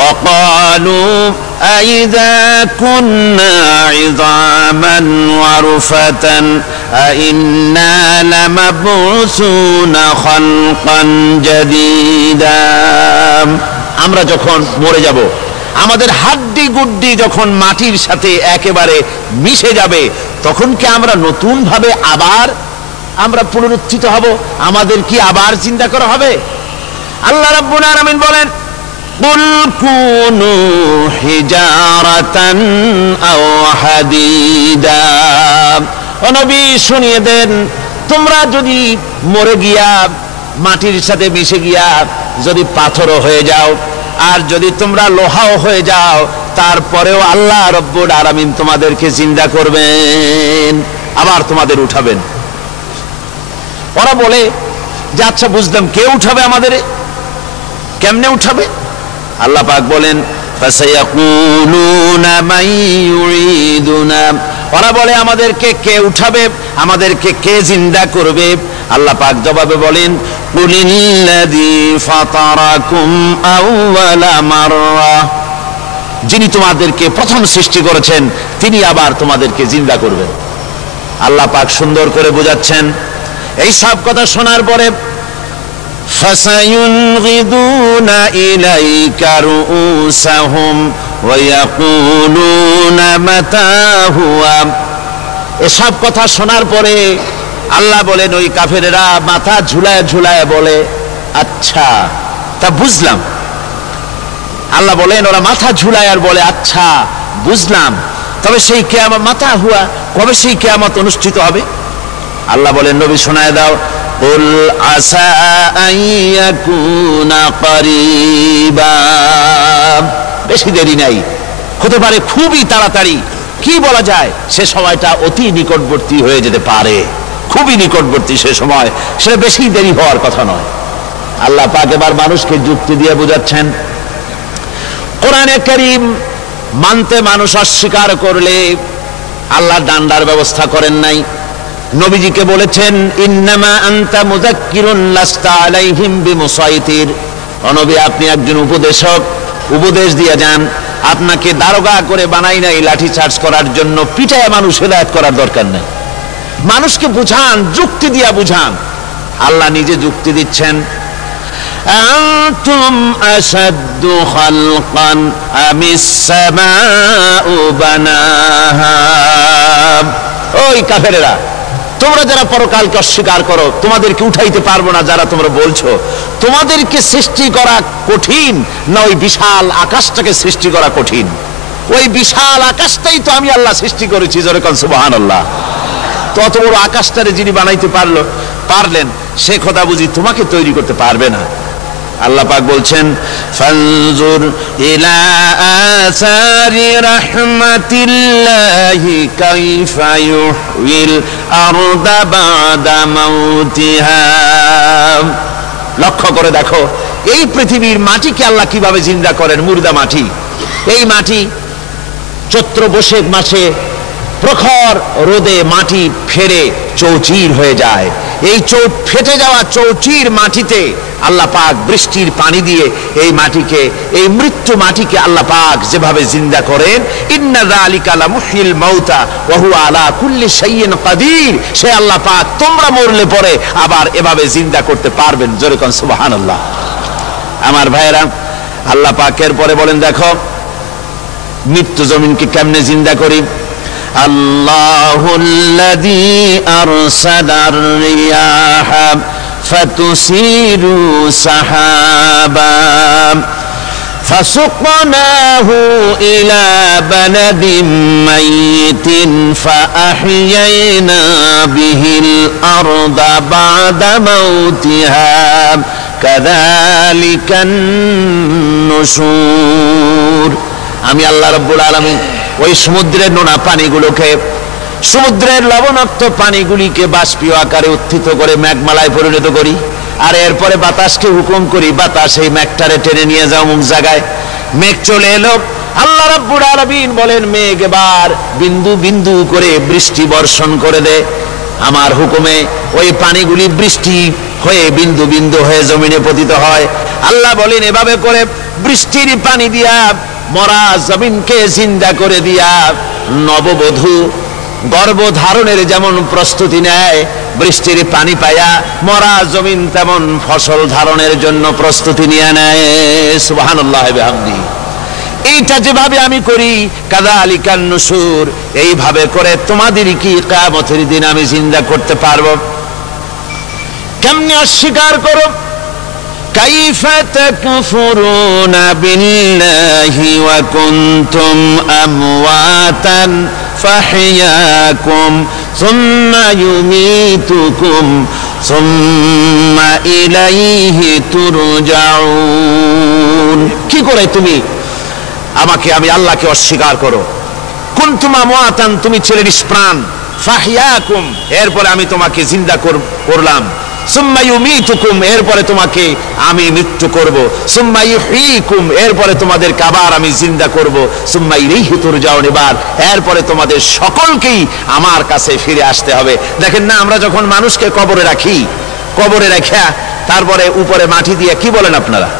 وقالوا أإذا كنا عظاما ورفاتا أإنا لمبعوثون خلقا جديدا। আমরা যখন মরে যাব, আমাদের হাড্ডি গুড্ডি যখন মাটির সাথে একেবারে মিশে যাবে, তখন কি আমরা নতুন ভাবে আবার আমরা পুনরুত্থিত হব? আমাদের কি আবার চিন্তা করা হবে? আল্লাহ রাব্বুল আলামিন বলেন, কুল কুনু হিজারাতান আও হাদিদা। ও নবী শুনিয়ে দেন, তোমরা যদি মরে গিয়া মাটির সাথে মিশে গিয়া যদি পাথরও হয়ে যাও, আর যদি তোমরা লোহাও হয়ে যাও, তারপরেও আল্লাহ রব্বুল আলামিন তোমাদেরকে জিন্দা করবেন, আবার তোমাদের উঠাবেন। ওরা বলে যে আচ্ছা বুঝলাম, কে উঠাবে আমাদের, কেমনে উঠাবে? আল্লাহ পাক বলেন, ফাসায়াকুলুনা মান ইউঈদুনা। ওরা বলে আমাদেরকে কে উঠাবে, আমাদেরকে কে জিন্দা করবে? আল্লাহ পাক জবাবে বলেন, কুলিল্লাযী ফাতারাকুম আউওয়ালা মাররা। যিনি তোমাদেরকে প্রথম সৃষ্টি করেছেন তিনি আবার তোমাদেরকে জিন্দা করবেন। আল্লাহ পাক সুন্দর করে বোঝাচ্ছেন। এই সব কথা শোনার পরে ফাসায়ুনগিদুনা ইলাইকা রুউসাহুম ওয়া ইয়াকুলুনা মাতা হুয়া। এসব কথা শোনার পরে আল্লাহ বলেন, ওই কাফেরেরা মাথা ঝুলায় ঝুলায় বলে, আচ্ছা তা বুঝলাম। আল্লাহ বলেন, ওরা মাথা ঝুলায় আর বলে, আচ্ছা বুঝলাম, তবে সেই কিয়ামত মাতা হুয়া, কবে সেই কিয়ামত অনুষ্ঠিত হবে? আল্লাহ বলেন, নবী শোনায় দাও, কুল আসা আন ইয়াকুনা করিবা। বেশি দেরি নাই, হতে পারে খুবই তাড়াতাড়ি। কি বলা যায়, সে সময়টা অতি নিকটবর্তী হয়ে যেতে পারে, খুবই নিকটবর্তী সে সময়, সেটা বেশি দেরি হওয়ার কথা নয়। আল্লাহ পাক এবার মানুষকে যুক্তি দিয়ে বোঝাচ্ছেন। কোরআনে কারীম মানতে মানুষ অস্বীকার করলে আল্লাহ ডান্ডার ব্যবস্থা করেন নাই। নবীজিকে বলেছেন, ইন্নামা আনতা মুযাক্কিরুন লাস্তা আলাইহিম বিমুসাইতির। ও নবী, আপনি একজন উপদেশক, উপদেশ দিয়ে যান। আপনাকে দারোগা করে বানাই নাই লাঠি চার্জ করার জন্য, পিটায় মানুষ হেদায়েত করার দরকার নাই। মানুষকে বুঝান, যুক্তি দিয়া বুঝান। আল্লাহ নিজে যুক্তি দিচ্ছেন, আনতুম আশাদ্দু খালকান আমিস সামাউ বানাহা। ওই কাফেরেরা, তোমরা যারা পরকালকে অস্বীকার করো, তোমাদেরকে উঠাইতে পারবো না যারা তোমরা বলছো, তোমাদেরকে সৃষ্টি করা কঠিন না ওই বিশাল আকাশটাকে সৃষ্টি করা কঠিন? ওই বিশাল আকাশটাই তো আমি আল্লাহ সৃষ্টি করেছি, জোরে কোন সুবহানাল্লাহ। তত বড় আকাশটারে যিনি বানাইতে পারলেন, সে কথা বুঝি তোমাকে তৈরি করতে পারবে না? আল্লাহ পাক বলছেন, ফানজুর ইলা আসারি রাহমাতিল্লাহি কাইফা ইউহয়িল আরদা বাদা মাউতিহা। লক্ষ্য করে দেখো, এই পৃথিবীর মাটিকে আল্লাহ কিভাবে জিন্দা করেন, মুর্দা মাটি। এই মাটি চৈত্র বৈশাখ মাসে প্রখর রোদে মাটি ফেরে চৌচির হয়ে যায়। এই ফেটে যাওয়া চৌচির মাটিতে আল্লাহ পাক বৃষ্টির পানি দিয়ে এই মাটিকে, এই মৃত্যু মাটিকে আল্লাহ পাক যেভাবে জিন্দা করেন, ইন্না যালিকা লামুহয়িল মাউতা ওয়া হুয়া আলা কুল্লি শাইইন কাদির। সে আল্লাহ পাক তোমরা মরলে পরে আবার এভাবে জিন্দা করতে পারবেন, জোরে কোন সুবহানাল্লাহ। আমার ভাইয়েরা, আল্লাহ পাকের পরে বলেন, দেখো মৃত্যু জমিনকে কেমনে জিন্দা করি। আল্লাহুল্লাযী আরসালার রিয়াহা ফাতুসিরু সাহাবা ফাসুকনাহু ইলা বালাদিন মাইতিন ফাআহইয়ানা বিহিল আরদা বা'দা মাউতিহা কাযালিকান নুশুর। আমি আল্লাহ রাব্বুল আলামিন ওই সমুদ্রের নোনা পানিগুলোকে, সমুদ্রের লবণাক্ত পানিগুলিকে বাষ্পীয় আকারে উত্থিত করে মেঘমালায় পরিণত করি, আর এরপরে বাতাসকে হুকুম করি, বাতাস এই মেঘটারে টেনে নিয়ে যাও অমুক জায়গায়। মেঘ চলে এলো, আল্লাহ রাব্বুল আলামিন বলেন, মেঘ এবার বিন্দু বিন্দু করে বৃষ্টি বর্ষণ করে দে। আমার হুকুমে ওই পানিগুলি বৃষ্টি হয়ে বিন্দু বিন্দু হয়ে জমিনে পতিত হয়। আল্লাহ বলেন, এভাবে করে বৃষ্টির পানি দিয়া মরা জমিনকে জিন্দা করে দিয়া নববধূ গর্ভধারণের যেমন প্রস্তুতি নেয়, বৃষ্টির পানি পায়া মরা জমিন তেমন ফসল ধারণের জন্য প্রস্তুতি নিয়ে নেয়। সুবহানাল্লাহ বিহামদি। এইটা যেভাবে আমি করি কাযালিকান নুশুর, এইভাবে করে তোমাদের কি কিয়ামতের দিন আমি জিন্দা করতে পারবো? কেমনে অস্বীকার করো? কাইফা তাকফুরুনা বিল্লাহি ওয়া কুনতুম আমওয়াতান ফাহইয়াকুম সুম্মা ইউমীতুকুম সুম্মা ইলাইহি তুরজাউন। কি করে তুমি আমি আল্লাহকে অস্বীকার করো? কুনতুম আমওয়াতান, তুমি ছিলে নিষ্প্রাণ, ফাহইয়াকুম, এরপরে আমি তোমাকে জিন্দা করলাম, সুম্মা ইউমীতুকুম, এরপরে তোমাকে আমি মৃত্যু করব, সুম্মা ইউহয়িকুম, এরপরে তোমাদেরকে আবার আমি জিন্দা করব, সুম্মা ইলাইহি তুরজাউন, এরপরে তোমাদের সকলকেই আমার কাছে ফিরে আসতে হবে। দেখেন না, আমরা যখন মানুষকে কবরে রাখি, কবরে রাখা তারপরে উপরে মাটি দিয়ে কি বলেন আপনারা?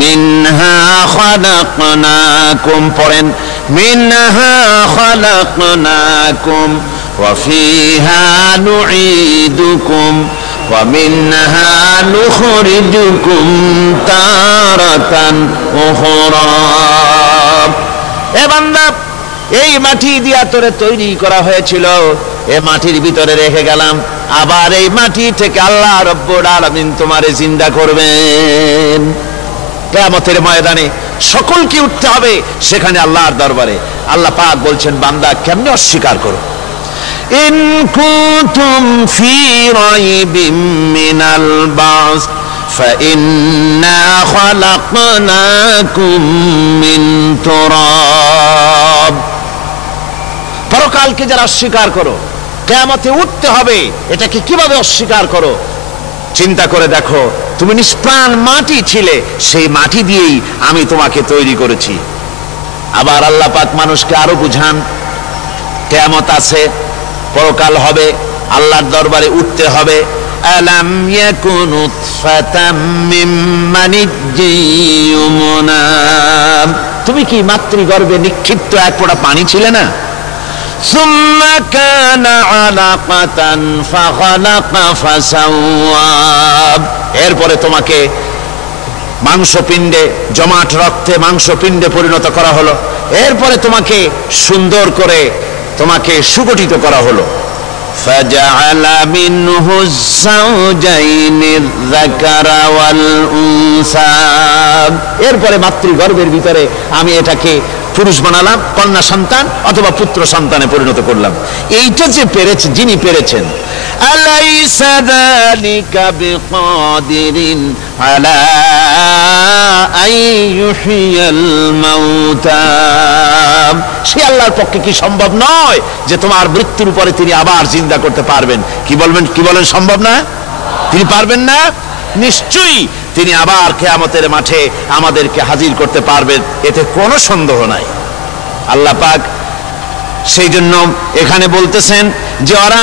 মিনহা খালাকনাকুম, পড়েন মিনহা খালাকনাকুম ওয়া ফিহা নুঈদুকুম ওয়া মিনহা নুখরিজুকুম তারাতান উখরা। এ বান্দা, এই মাটি দিয়া তোরে তৈরি করা হয়েছিল, এ মাটির ভিতরে রেখে গেলাম, আবার এই মাটি থেকে আল্লাহ রব্বুল আলামিন তোমারে জিন্দা করবেন। কিয়ামতের ময়দানে সকলকে উঠতে হবে সেখানে আল্লাহর দরবারে। আল্লাহ পাক বলছেন, বান্দা কেমনে অস্বীকার করো? ইন কুনতুম ফি রাইবিম মিনাল বাস ফাইন্না খালাকনাকুম মিন তুরাব। পরকালকে যারা অস্বীকার করো, কিয়ামতে উঠতে হবে, এটাকে কিভাবে অস্বীকার করো? চিন্তা করে দেখো, তুমি নিষ্প্রাণ মাটি ছিলে, সেই মাটি দিয়েই আমি তোমাকে তৈরি করেছি। আবার আল্লাহ পাক মানুষকে আরো বুঝান, কিয়ামত আছে, পরকাল হবে, আল্লাহর দরবারে উঠতে হবে। আলাম ইয়াকুন নুতফাতাম মিন মানিজ্জিন ইউমনা, তুমি কি মাতৃগর্ভে নিক্ষিপ্ত এক ফোঁটা পানি ছিলে না? সুম্মা কানা আলাকাতান ফাখালাকা ফাসাওয়া, এরপরে তোমাকে মাংসপিণ্ডে, জমাট রক্তে মাংসপিণ্ডে পরিণত করা হলো, এরপরে তোমাকে সুন্দর করে তোমাকে সুগঠিত করা হলো। ফাজআলা মিনহু যাওজাইনির যাকারা ওয়াল উনসা, এরপরে মাতৃগর্ভের ভিতরে আমি এটাকে পুরুষ বানালাম, কন্যা সন্তান অথবা পুত্র সন্তানে পরিণত করলাম। এইটা যে পেরেছে, যিনি পেরেছেন, আলাইসা যালিকা বিকাদিরিন আলা আইয়ুহিয়াল মাউতা, সে আল্লাহর পক্ষে কি সম্ভব নয় যে তোমার মৃত্যুর উপরে তিনি আবার জিন্দা করতে পারবেন? কি বলেন সম্ভব না? তিনি পারবেন না? নিশ্চয়ই তিনি আবার কিয়ামতের মাঠে আমাদেরকে হাজির করতে পারবেন, এতে কোনো সন্দেহ নাই। আল্লাহ পাক সেই জন্য এখানে বলতেছেন যে ওরা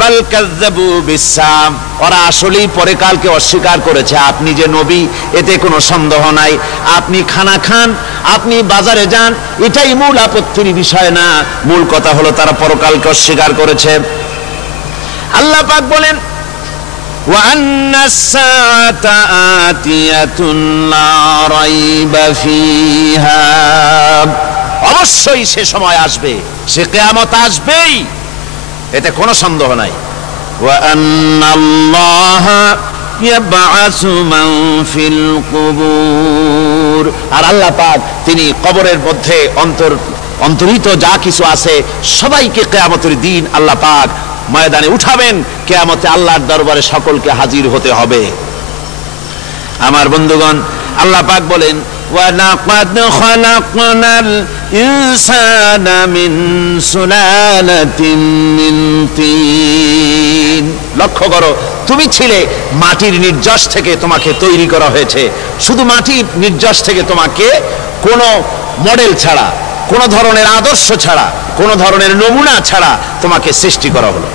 বাল কাযযাবু বিসসাম, ওরা আসলেই পরকালকে অস্বীকার করেছে। আপনি যে নবী, এতে কোনো সন্দেহ নাই। আপনি খানা খান, আপনি বাজারে যান, এটাই মূল আপত্তির বিষয় না। মূল কথা হলো তারা পরকালকে অস্বীকার করেছে। আল্লাহ পাক বলেন, وأن الساعة آتية لا ريب فيها, অবশ্যই সে সময় আসবে, সে কিয়ামত আসবেই, এতে কোনো সন্দেহ নাই। وأن الله يبعث من في القبور, আর আল্লাহ পাক তিনি কবরের মধ্যে অন্তর্হিত যা কিছু আছে সবাইকে কিয়ামতের দিন আল্লাহ পাক ময়দানে উঠাবেন। কিয়ামতে আল্লাহর দরবারে সকলকে হাজির হতে হবে। আমার বন্ধুগণ, আল্লাহ পাক বলেন, ওয়ালাকাদ খালাকনাল ইনসানা মিন সুলালাতিন মিন তিন। লক্ষ্য করো, তুমি ছিলে মাটির নির্যাস থেকে তোমাকে তৈরি করা হয়েছে। শুধু মাটির নির্যাস থেকে তোমাকে কোনো মডেল ছাড়া, কোনো ধরনের আদর্শ ছাড়া, কোনো ধরনের নমুনা ছাড়া তোমাকে সৃষ্টি করা হলো।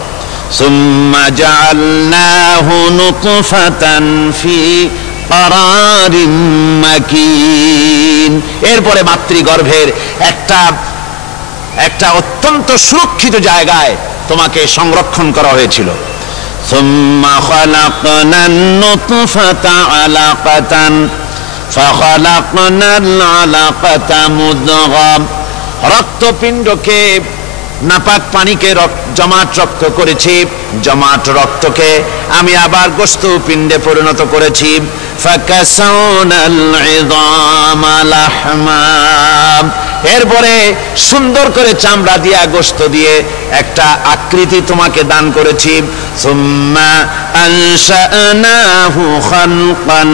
সুম্মা জাআলনাহু নুতফাতান ফি قرار مكين এরপরে মাতৃগর্ভের একটা অত্যন্ত সুরক্ষিত জায়গায় তোমাকে সংরক্ষণ করা হয়েছিল ثم خلقنا النطفة علقة فخلقنا العلقة مضغة রক্তপিণ্ডকে নাপাক পানিকে জমাট রক্ত করেছি জমাট রক্তকে আমি আবার গোশত পিণ্ডে পরিণত করেছি ফাকাসাউনাল ইযামা লাহমা এরপরে সুন্দর করে চামড়া দিয়া গোশত দিয়ে একটা আকৃতি তোমাকে দান করেছি সুম্মা আনশানাহু খালকান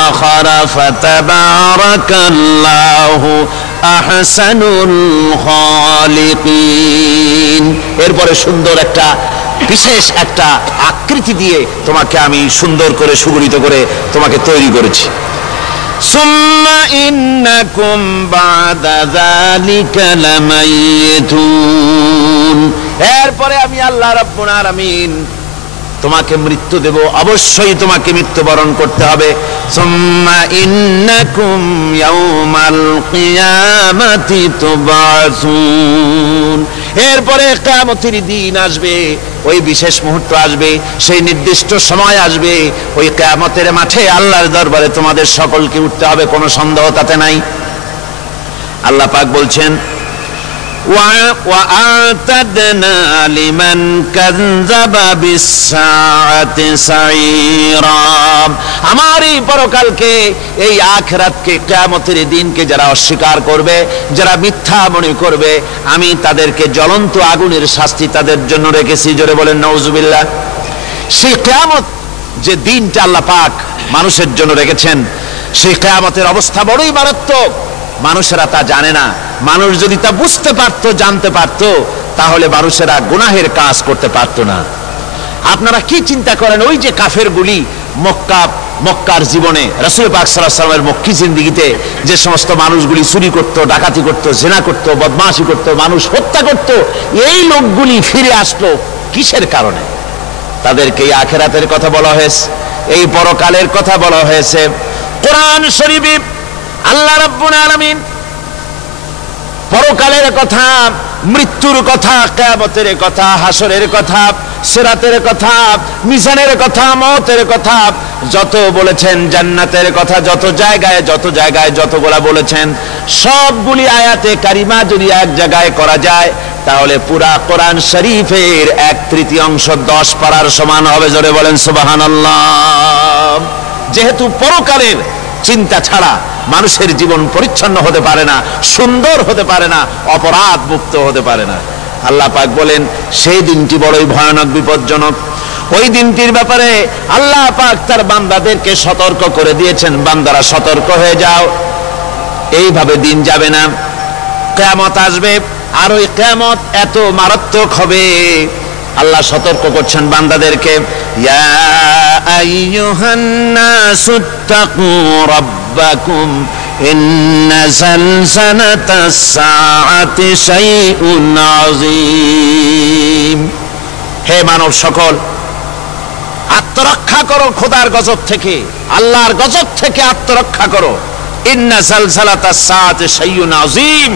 আখারা ফাতাবারাকাল্লাহু আহসানুল খালিকিন এরপরে সুন্দর একটা বিশেষ একটা আকৃতি দিয়ে তোমাকে আমি সুন্দর করে সুগঠিত করে তোমাকে তৈরি করেছি সুম্মা ইন্নাকুম বাদা যালিকা লামাইতুন এরপরে আমি আল্লাহ রাব্বুল আলামিন তোমাকে মৃত্যু দেব অবশ্যই তোমাকে মৃত্যুবরণ করতে হবে সুম্মা ইন্নাকুম ইয়াউমাল কিয়ামাতি তুবাসুন এরপরে কিয়ামতের দিন আসবে ওই বিশেষ মুহূর্ত আসবে সেই নির্দিষ্ট সময় আসবে ওই কিয়ামতের মাঠে আল্লাহর দরবারে তোমাদের সকলকে উঠতে হবে কোনো সন্দেহ তাতে নাই আল্লাহ পাক বলছেন وَأَعْتَدْنَا لِمَنْ كَذَّبَ بِالسَّاعَةِ سَعِيرًا আমার এই পরকালকে এই আখিরাতকে কিয়ামতের দিনকে যারা অস্বীকার করবে যারা মিথ্যা মনে করবে আমি তাদেরকে জ্বলন্ত আগুনের শাস্তি তাদের জন্য রেখেছি জোরে বলেন নাউজুবিল্লাহ সেই কিয়ামত যে দিনটা আল্লাহ পাক মানুষের জন্য রেখেছেন সেই কিয়ামতের অবস্থা বড়ই মারাত্মক মানুষেরা তা জানে না মানুষ যদি তা বুঝতে পারতো জানতে পারতো তাহলে মানুষেরা গুনাহের কাজ করতে পারতো না আপনারা কি চিন্তা করেন ওই যে কাফেরগুলি মক্কার জীবনে রাসূল পাক সাল্লাল্লাহু আলাইহি ওয়াসাল্লামের মক্কি জিন্দেগিতে যে সমস্ত মানুষগুলি চুরি করত ডাকাতি করত জিনা করত বদমাশি করত মানুষ হত্যা করত এই লোকগুলি ফিরে আসলো কিসের কারণে তাদেরকে এই আখিরাতের কথা বলা হয়েছে এই পরকালের কথা বলা হয়েছে কোরআন শরীফে আল্লাহ রাব্বুল আলামিন পরকালের কথা মৃত্যুর কথা কিয়ামতের কথা হাসরের কথা সিরাতের কথা মিজানের কথা মওতের কথা যত বলেছেন জান্নাতের কথা যত জায়গায় যতগুলা বলেছেন সবগুলি আয়াতে কারিমা যদি এক জায়গায় করা যায় তাহলে পুরা কোরআন শরীফের 1/3 10 পারার সমান হবে জোরে বলেন সুবহানাল্লাহ যেহেতু পরকালের চিন্তা ছাড়া মানুষের জীবন পরিচ্ছন্ন হতে পারে না সুন্দর হতে পারে না অপরাধ মুক্ত হতে পারে না আল্লাহ পাক বলেন সেই দিনটি বড়ই ভয়ানক বিপজ্জনক ওই দিনটির ব্যাপারে আল্লাহ পাক তার বান্দাদেরকে সতর্ক করে দিয়েছেন বান্দারা সতর্ক হয়ে যাও এইভাবে দিন যাবে না কিয়ামত আসবে আর ওই কিয়ামত এত মারাত্মক হবে আল্লাহ সতর্ক করছেন বান্দাদেরকে ইয়া আইয়ুহান নাসুত্তাকু রাব্বাকুম ইন্না জালজালাতাস সাআতি শাইউন আযীম হে মানব সকল আত্মরক্ষা করো খোদার গজব থেকে আল্লাহর গজব থেকে আত্মরক্ষা করো ইন্না জালজালাতাস সাআতি শাইউন আযীম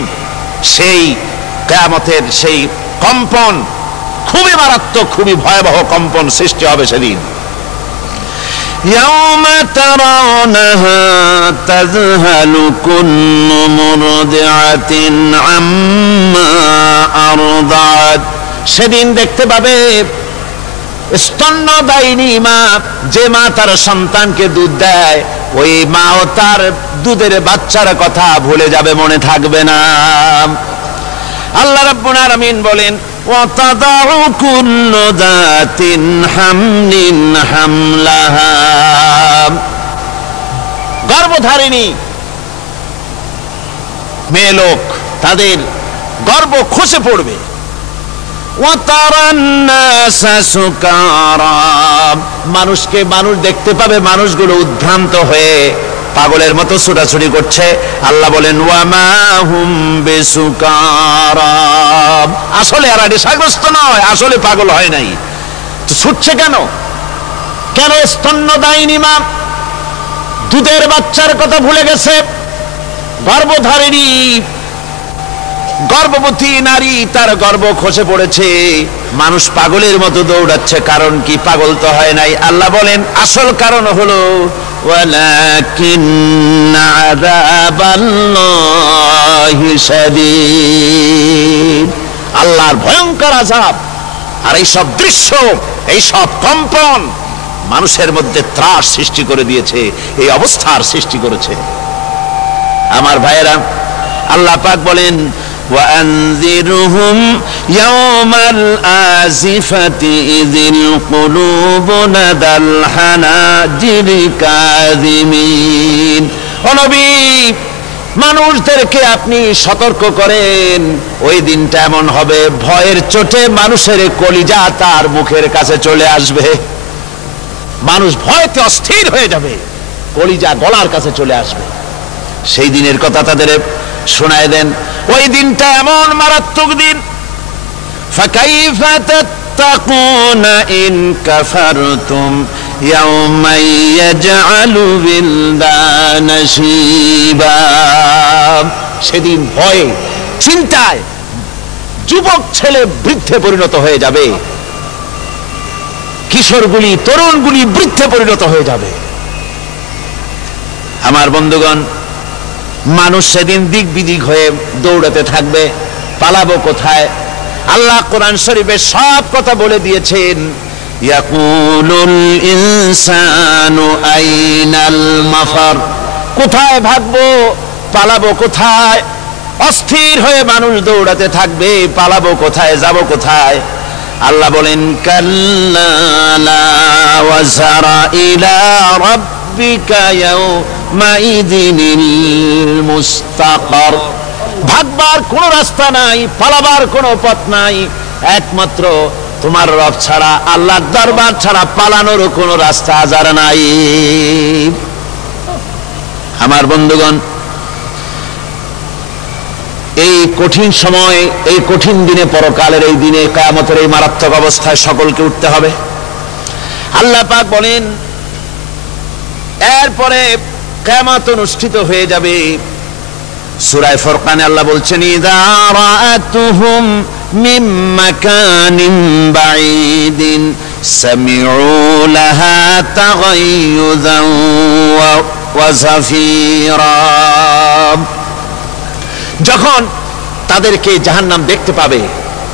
সেই কিয়ামতের সেই কম্পন খুবই মারাত্মক খুবই ভয়াবহ কম্পন সৃষ্টি হবে সেদিন ইয়াউমা তারাউনাহা তাযহালু কুল্লু মুরদিআতিন আম্মা আরদাত সেদিন দেখতে পাবে স্তন্যদায়িনী মা যে মা তার সন্তানকে দুধ দেয় ওই মাও তার দুধের বাচ্চার কথা ভুলে যাবে মনে থাকবে না আল্লাহ রাব্বুল আলামিন বলেন وَتَضَعُ كُلُّ ذَاتٍ حَمْلٍ حَمْلَهَا গর্ভধারিণী মেয়ে লোক তাদের গর্ভ খসে পড়বে وَتَرَى النَّاسَ سُكَارَى মানুষকে মানুষ দেখতে পাবে মানুষগুলো উদ্ভ্রান্ত হয়ে পাগলের মতো ছোটাছুটি করছে আল্লাহ বলেন ওয়ামা হুম বিসুকারা আসলে এরা নেশাগ্রস্ত নয় আসলে পাগল হয় নাই তো ছুটছে কেন স্তন্যদায়িনী মা দুধের বাচ্চার কথা ভুলে গেছে। গর্ভধারিণী গর্ভবতী নারী, তার গর্ভ খসে পড়েছে, মানুষ পাগলের মতো দৌড়াচ্ছে। কারণ কি? পাগল তো হয় নাই। আল্লাহ বলেন আসল কারণ হলো ওয়ালাকিন্না আযাবাল্লাহি শাদীদ, আল্লাহর ভয়ঙ্কর আযাব। আর এই সব দৃশ্য, এই সব কম্পন মানুষের মধ্যে ত্রাস সৃষ্টি করে দিয়েছে, এই অবস্থার সৃষ্টি করেছে। আমার ভাইয়েরা, আল্লাহ পাক বলেন وأنذرهم يوم الآزفة إذ القلوب لدى الحناجر كاظمين। ও নবী, মানুষদেরকে আপনি সতর্ক করেন, ওই দিনটা এমন হবে ভয়ের চোটে মানুষের কলিজা তার মুখের কাছে চলে আসবে। মানুষ ভয়তে অস্থির হয়ে যাবে, কলিজা গলার কাছে চলে আসবে। সেই দিনের কথা তাদের শোনায় দেন। ওই দিনটা এমন মারাত্মক দিন। ফাকাইফা তাত্তাকুনা ইন কাফারতুম ইয়াওমা ইয়াজআলু বিলদানা শিবা। সেদিন ভয়ে চিন্তায় যুবক ছেলে বৃদ্ধে পরিণত হয়ে যাবে, কিশোরগুলি তরুণগুলি বৃদ্ধে পরিণত হয়ে যাবে। আমার বন্ধুগণ, মানুষ সেদিন দিক বিদিক হয়ে দৌড়াতে থাকবে, পালাবো কোথায়? আল্লাহ কোরআন শরীফে সব কথা বলে দিয়েছেন। ইয়াকুলুল ইনসানু আইনাল মাফার, কোথায় ভাগবো, পালাবো কোথায়? অস্থির হয়ে মানুষ দৌড়াতে থাকবে, পালাবো কোথায়, যাব কোথায়? আল্লাহ বলেন কাল্লা লা ওয়াজারা ইলা রাব্বিকা ইয়াউমাইযিনিল মুস্তাকার। ভাগবার কোন রাস্তা নাই, পালাবার কোন পথ নাই, একমাত্র তোমার রব ছাড়া, আল্লাহর দরবার ছাড়া পালানোর কোন রাস্তা আজার নাই। আমার বন্ধুগণ, এই কঠিন সময়, এই কঠিন দিনে, পরকালের এই দিনে, কিয়ামতের এই মারাত্মক অবস্থায় সকলকে উঠতে হবে। আল্লাহ পাক বলেন এরপরে কিয়ামত অনুষ্ঠিত হয়ে যাবে। সূরা ফুরকানে আল্লাহ বলছেন ইযা রাআতুহুম মিন মাকানিন বাঈদিন সামিউ লাহা তাগায়্যুযান ওয়া যাফীরা। যখন তাদেরকে জাহান্নাম দেখতে পাবে,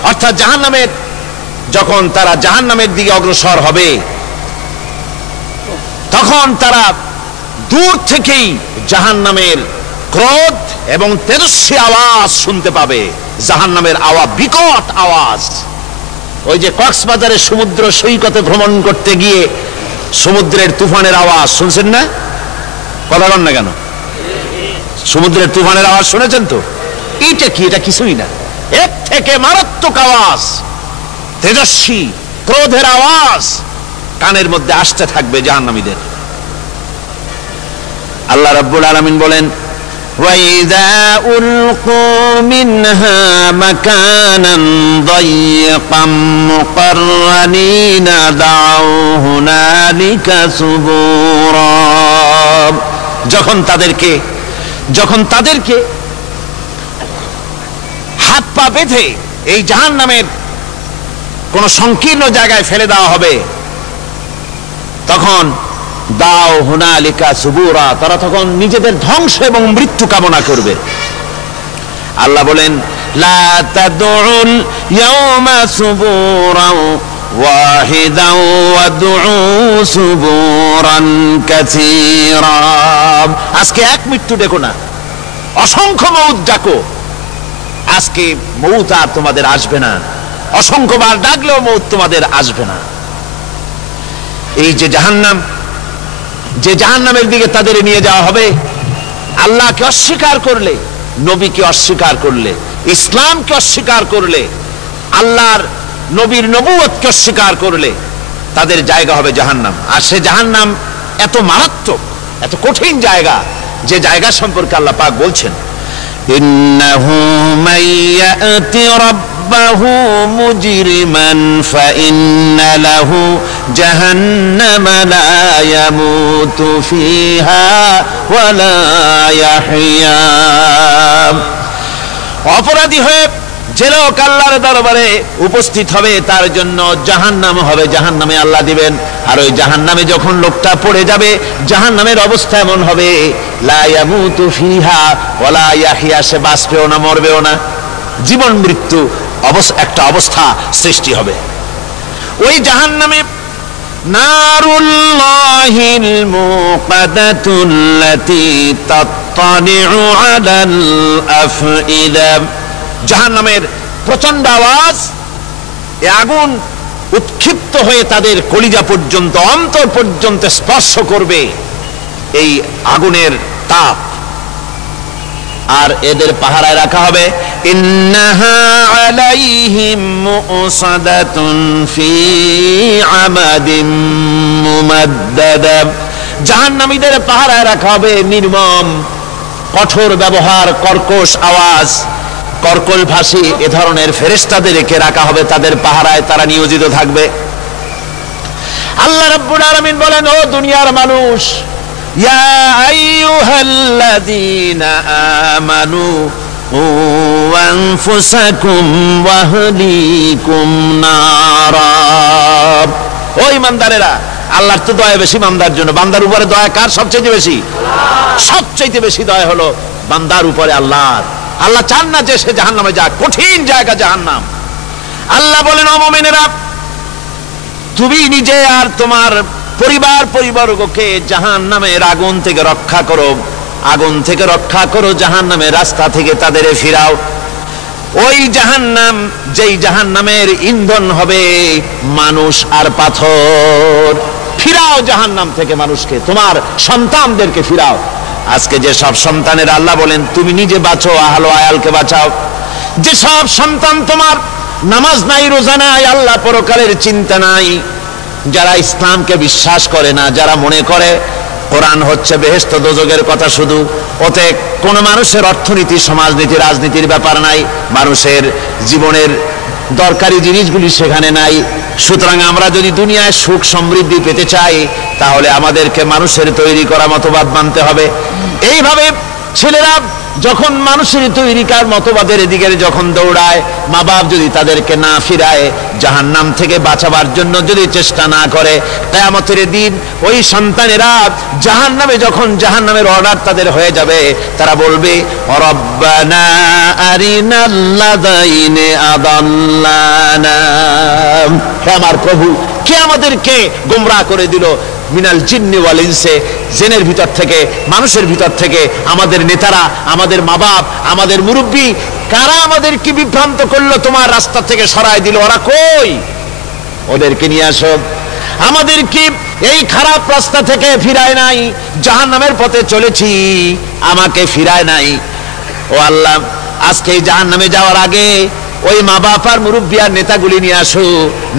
অর্থাৎ জাহান্নামের, যখন তারা জাহান্নামের দিকে অগ্রসর হবে, তখন তারা দূর থেকেই জাহান্নামের ক্রোধ এবং তেজস্বী আওয়াজ শুনতে পাবে। জাহান্নামের আওয়াজ, বিকট আওয়াজ। ওই যে কক্সবাজারের সমুদ্র সৈকতে ভ্রমণ করতে গিয়ে সমুদ্রের তুফানের আওয়াজ শুনছেন না? কথা বলেন না কেন? সমুদ্রের তুফানের আওয়াজ শুনেছেন তো? এটা কি? এটা কিছুই না, এর থেকে মারাত্মক আওয়াজ, তেজস্বী ক্রোধের আওয়াজ কানের মধ্যে আসতে থাকবে জাহান্নামীদের। আল্লাহ রাব্বুল আলামিন বলেন ওয়াইযা উলকু মিনহা মাকানান দায়্যিকাম মুকাররানিনা দাউ হুনালিকা সুবুরা। যখন তাদেরকে হাত পা বেঁধে এই জাহান্নামের কোন সংকীর্ণ জায়গায় ফেলে দেওয়া হবে, তখন দাও হুনালিকা সুবুরা, তারা তখন নিজেদের ধ্বংস এবং মৃত্যু কামনা করবে। আল্লাহ বলেন লা তাদউল ইয়াওমা সুবুরান ওয়াহিদান ওয়াদউ সুবুরান কাসীরা। আজকে এক মৃত্যু ডেকো না, অসংখ্য মউত ডাকো। আজকে মউত আর তোমাদের আসবে না, অসংখ্যবার ডাকলেও মউত তোমাদের আসবে না। এই যে জাহান্নাম, যে জাহান্নামের দিকে তাদের নিয়ে যাওয়া হবে, আল্লাহকে অস্বীকার করলে, নবীকে অস্বীকার করলে, ইসলামকে অস্বীকার করলে, আল্লাহর নবীর নবুয়তকে অস্বীকার করলে তাদের জায়গা হবে জাহান্নাম। আর সে জাহান্নাম এত মারাত্মক, এত কঠিন জায়গা, যে জায়গা সম্পর্কে আল্লাহ পাক বলছেন ইন্নাহু মাইয়াতি রাব্বাহু মুজরিমান ফাইন্না লাহু জাহান্নামা লা ইয়ামুতু ফিহা ওয়া লা ইয়াহইয়া। অপরাধী হয়ে যে লোক আল্লাহর দরবারে উপস্থিত হবে তার জন্য জাহান্নাম হবে, জাহান্নামে আল্লাহ দিবেন। আর ওই জাহান্নামে যখন লোকটা পড়ে যাবে, জাহান্নামের অবস্থা এমন হবে লা ইয়ামুতু ফিহা ওয়া লা ইয়াহইয়া, সে বাঁচবেও না মরবেও না, জীবন মৃত্যু একটা অবস্থা সৃষ্টি হবে। ওই জাহান্নামে নারুল্লাহিল মুকাদাতুল্লাতী তাত্তালিউ আলাল আফইদা, জাহান্নামের প্রচন্ড আওয়াজ, এই আগুন উৎক্ষিপ্ত হয়ে তাদের কলিজা পর্যন্ত, অন্তর পর্যন্ত স্পর্শ করবে এই আগুনের তাপ। আর এদের পাহারায় রাখা হবে ইন্নাহা আলাইহিম মুসাদাতুন ফি আমাদিম মুমাদ্দাদা, জাহান্নামীদের পাহারায় রাখা হবে নির্মম, কঠোর ব্যবহার, কর্কশ আওয়াজ, কর্কশ ভাষী এ ধরনের ফেরেশতাদেরকে রাখা হবে তাদের পাহারায়, তারা নিয়োজিত থাকবে। আল্লাহ রাব্বুল আলামিন বলেন, ও দুনিয়ার মানুষ, ইয়া আইয়ুহাল্লাযীনা আমানু আনফুসাকুম ওয়া আহলিকুম নারা, ও ঈমানদারেরা, আল্লাহর তো দয়া বেশি বান্দার জন্য। বান্দার উপরে দয়া কার সবচেয়ে বেশি? সবচেয়ে বেশি দয়া হলো বান্দার উপরে আল্লাহর। আল্লাহ চান না যে সে জাহান্নামে যাক, কঠিন জায়গা জাহান্নাম। আল্লাহ বলেন, ও মুমিনেরা, তুমি নিজে আর তোমার পরিবারবর্গকে জাহান্নামের আগুন থেকে রক্ষা করো, আগুন থেকে রক্ষা করো, জাহান্নামের রাস্তা থেকে তাদের ফিরাও। ওই জাহান্নাম, যেই জাহান্নামের ইন্ধন হবে মানুষ আর পাথর, ফিরাও জাহান্নাম থেকে মানুষকে, তোমার সন্তানদেরকে ফিরাও। আজকে যে সব সন্তানের আল্লাহ বলেন তুমি নিজে বাঁচো, আহল আয়ালকে বাঁচাও। যে সব সন্তান তোমার নামাজ নাই, রোজা নাই, আল্লাহ পরকালের চিন্তা নাই, যারা ইসলামকে বিশ্বাস করে না, যারা মনে করে কোরআন হচ্ছে বেহেশত দোজখের কথা শুধু, ওতে কোন মানুষের অর্থনীতি, সমাজনীতি, রাজনীতির ব্যাপার নাই, মানুষের জীবনের দরকারি জিনিসগুলি সেখানে নাই। সুতরাং আমরা যদি দুনিয়ায় সুখ সমৃদ্ধি পেতে চাই, তাহলে আমাদেরকে মানুষের তৈরি করা মতবাদ মানতে হবে। এইভাবে ছেলেরা যখন মানুষের তৈরিকার মতবাদের দিকে যখন দৌড়ায়, মা বাপ যদি তাদেরকে না ফিরায়, জাহান্নাম থেকে বাঁচাবার জন্য যদি চেষ্টা না করে, কিয়ামতের দিন ওই সন্তানেরা জাহান্নামে, যখন জাহান্নামের অর্ডার তাদের হয়ে যাবে, তারা বলবে, রব্বানা আরিনাল্লাযাইনি আদাল্লানা, হে আমার প্রভু, কে আমাদেরকে গোমরাহ করে দিল, মিনাল জিন্নি ওয়াল ইনসে, জিনের ভিতর থেকে, মানুষের ভিতর থেকে, আমাদের নেতারা, আমাদের মা বাপ, আমাদের মুরব্বী, কারা আমাদেরকে বিভ্রান্ত করলো, তোমার রাস্তা থেকে সরায় দিল, ওরা কই? ওদেরকে নিয়ে আসো। আমাদেরকে এই খারাপ রাস্তা থেকে ফিরায় নাই, জাহান্নামের পথে চলেছি, আমাকে ফিরায় নাই। ও আল্লাহ, আজকে জাহান্নামে যাওয়ার আগে ওই মা বাপ আর মুরব্বী আর নেতাগুলি নিয়ে আসো,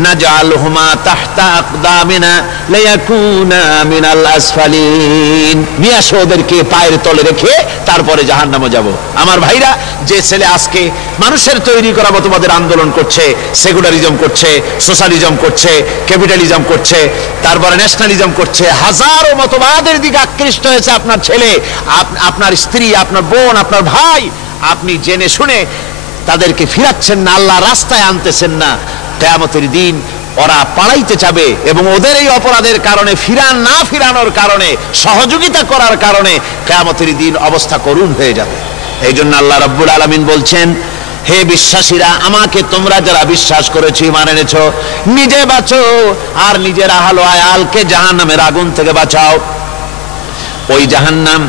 নাজআলহুমা তাহতা আকদামিনা লিয়াকুনা মিনাল আসফালিন, নিয়ে আসো ওদেরকে পায়ের তলে রেখে তারপরে জাহান্নামে যাব। আমার ভাইরা, যে ছেলে আজকে মানুষের তৈরি করা মতবাদের আন্দোলন করছে, সেকুলারিজম করছে, সোশ্যালিজম করছে, ক্যাপিটালিজম করছে, তারপরে ন্যাশনালিজম করছে, হাজারো মতবাদের দিকে আকৃষ্ট হয়েছে আপনার ছেলে, আপনার স্ত্রী, আপনার বোন, আপনার ভাই, আপনি জেনে শুনে তাদেরকে ফিরাচ্ছেন না, আল্লাহ রাস্তায় আনতেছেন না, কিয়ামতের দিন ওরা পালাইতে যাবে এবং ওদের এই অপরাধের কারণে, না ফিরানোর কারণে, সহযোগিতা করার কারণে কিয়ামতের দিন অবস্থা করুণ হয়ে যাবে। এই জন্য আল্লাহ রাব্বুল আলামিন বলছেন, হে বিশ্বাসীরা, আমাকে তোমরা যারা বিশ্বাস করেছো, ঈমান এনেছো, নিজে বাঁচো আর নিজের আহল আয়ালকে জাহান্নামের আগুন থেকে বাঁচাও। ওই জাহান্নাম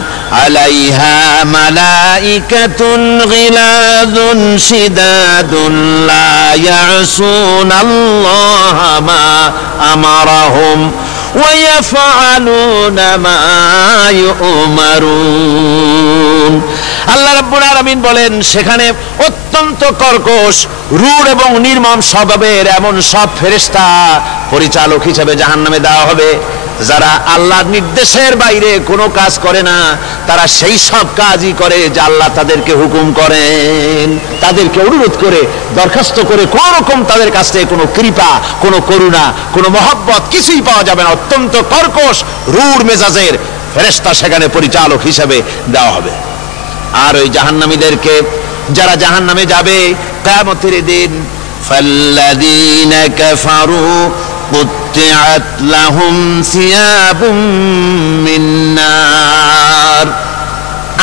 আলাইহা মালাইকাতুন গিলাযুন শিদাদুন লা ইয়াসুনাল্লাহা মা আমারাহুম ওয়া ইয়াফআলুনা মা ইউমারুন। আল্লাহ রাব্বুল আলামিন বলেন, সেখানে অত্যন্ত কর্কশ, রূঢ় এবং নির্মম স্বভাবের এমন সব ফেরেশতা পরিচালক হিসেবে জাহান্নামে দেওয়া হবে। যারা আল্লাহর নির্দেশের বাইরে কোনো কাজ করে না, তারা সেই সব কাজই করে যা আল্লাহ তাদেরকে হুকুম করেন। তাদেরকে অনুরোধ করে, দরখাস্ত করে কোন রকম তাদের কাছ থেকে কোনো কৃপা, কোনো করুণা, কোনো মহব্বত কিছুই পাওয়া যাবে না। অত্যন্ত কর্কশ রূঢ় মেজাজের ফেরেশতা সেখানে পরিচালক হিসেবে দেওয়া হবে। আর ওই জাহান্নামীদেরকে, যারা জাহান্নামে যাবে কিয়ামতের দিন, ফাল্লাযীনা কাফারু কুত্তিআত লাহুম সিয়াবুম মিন নার,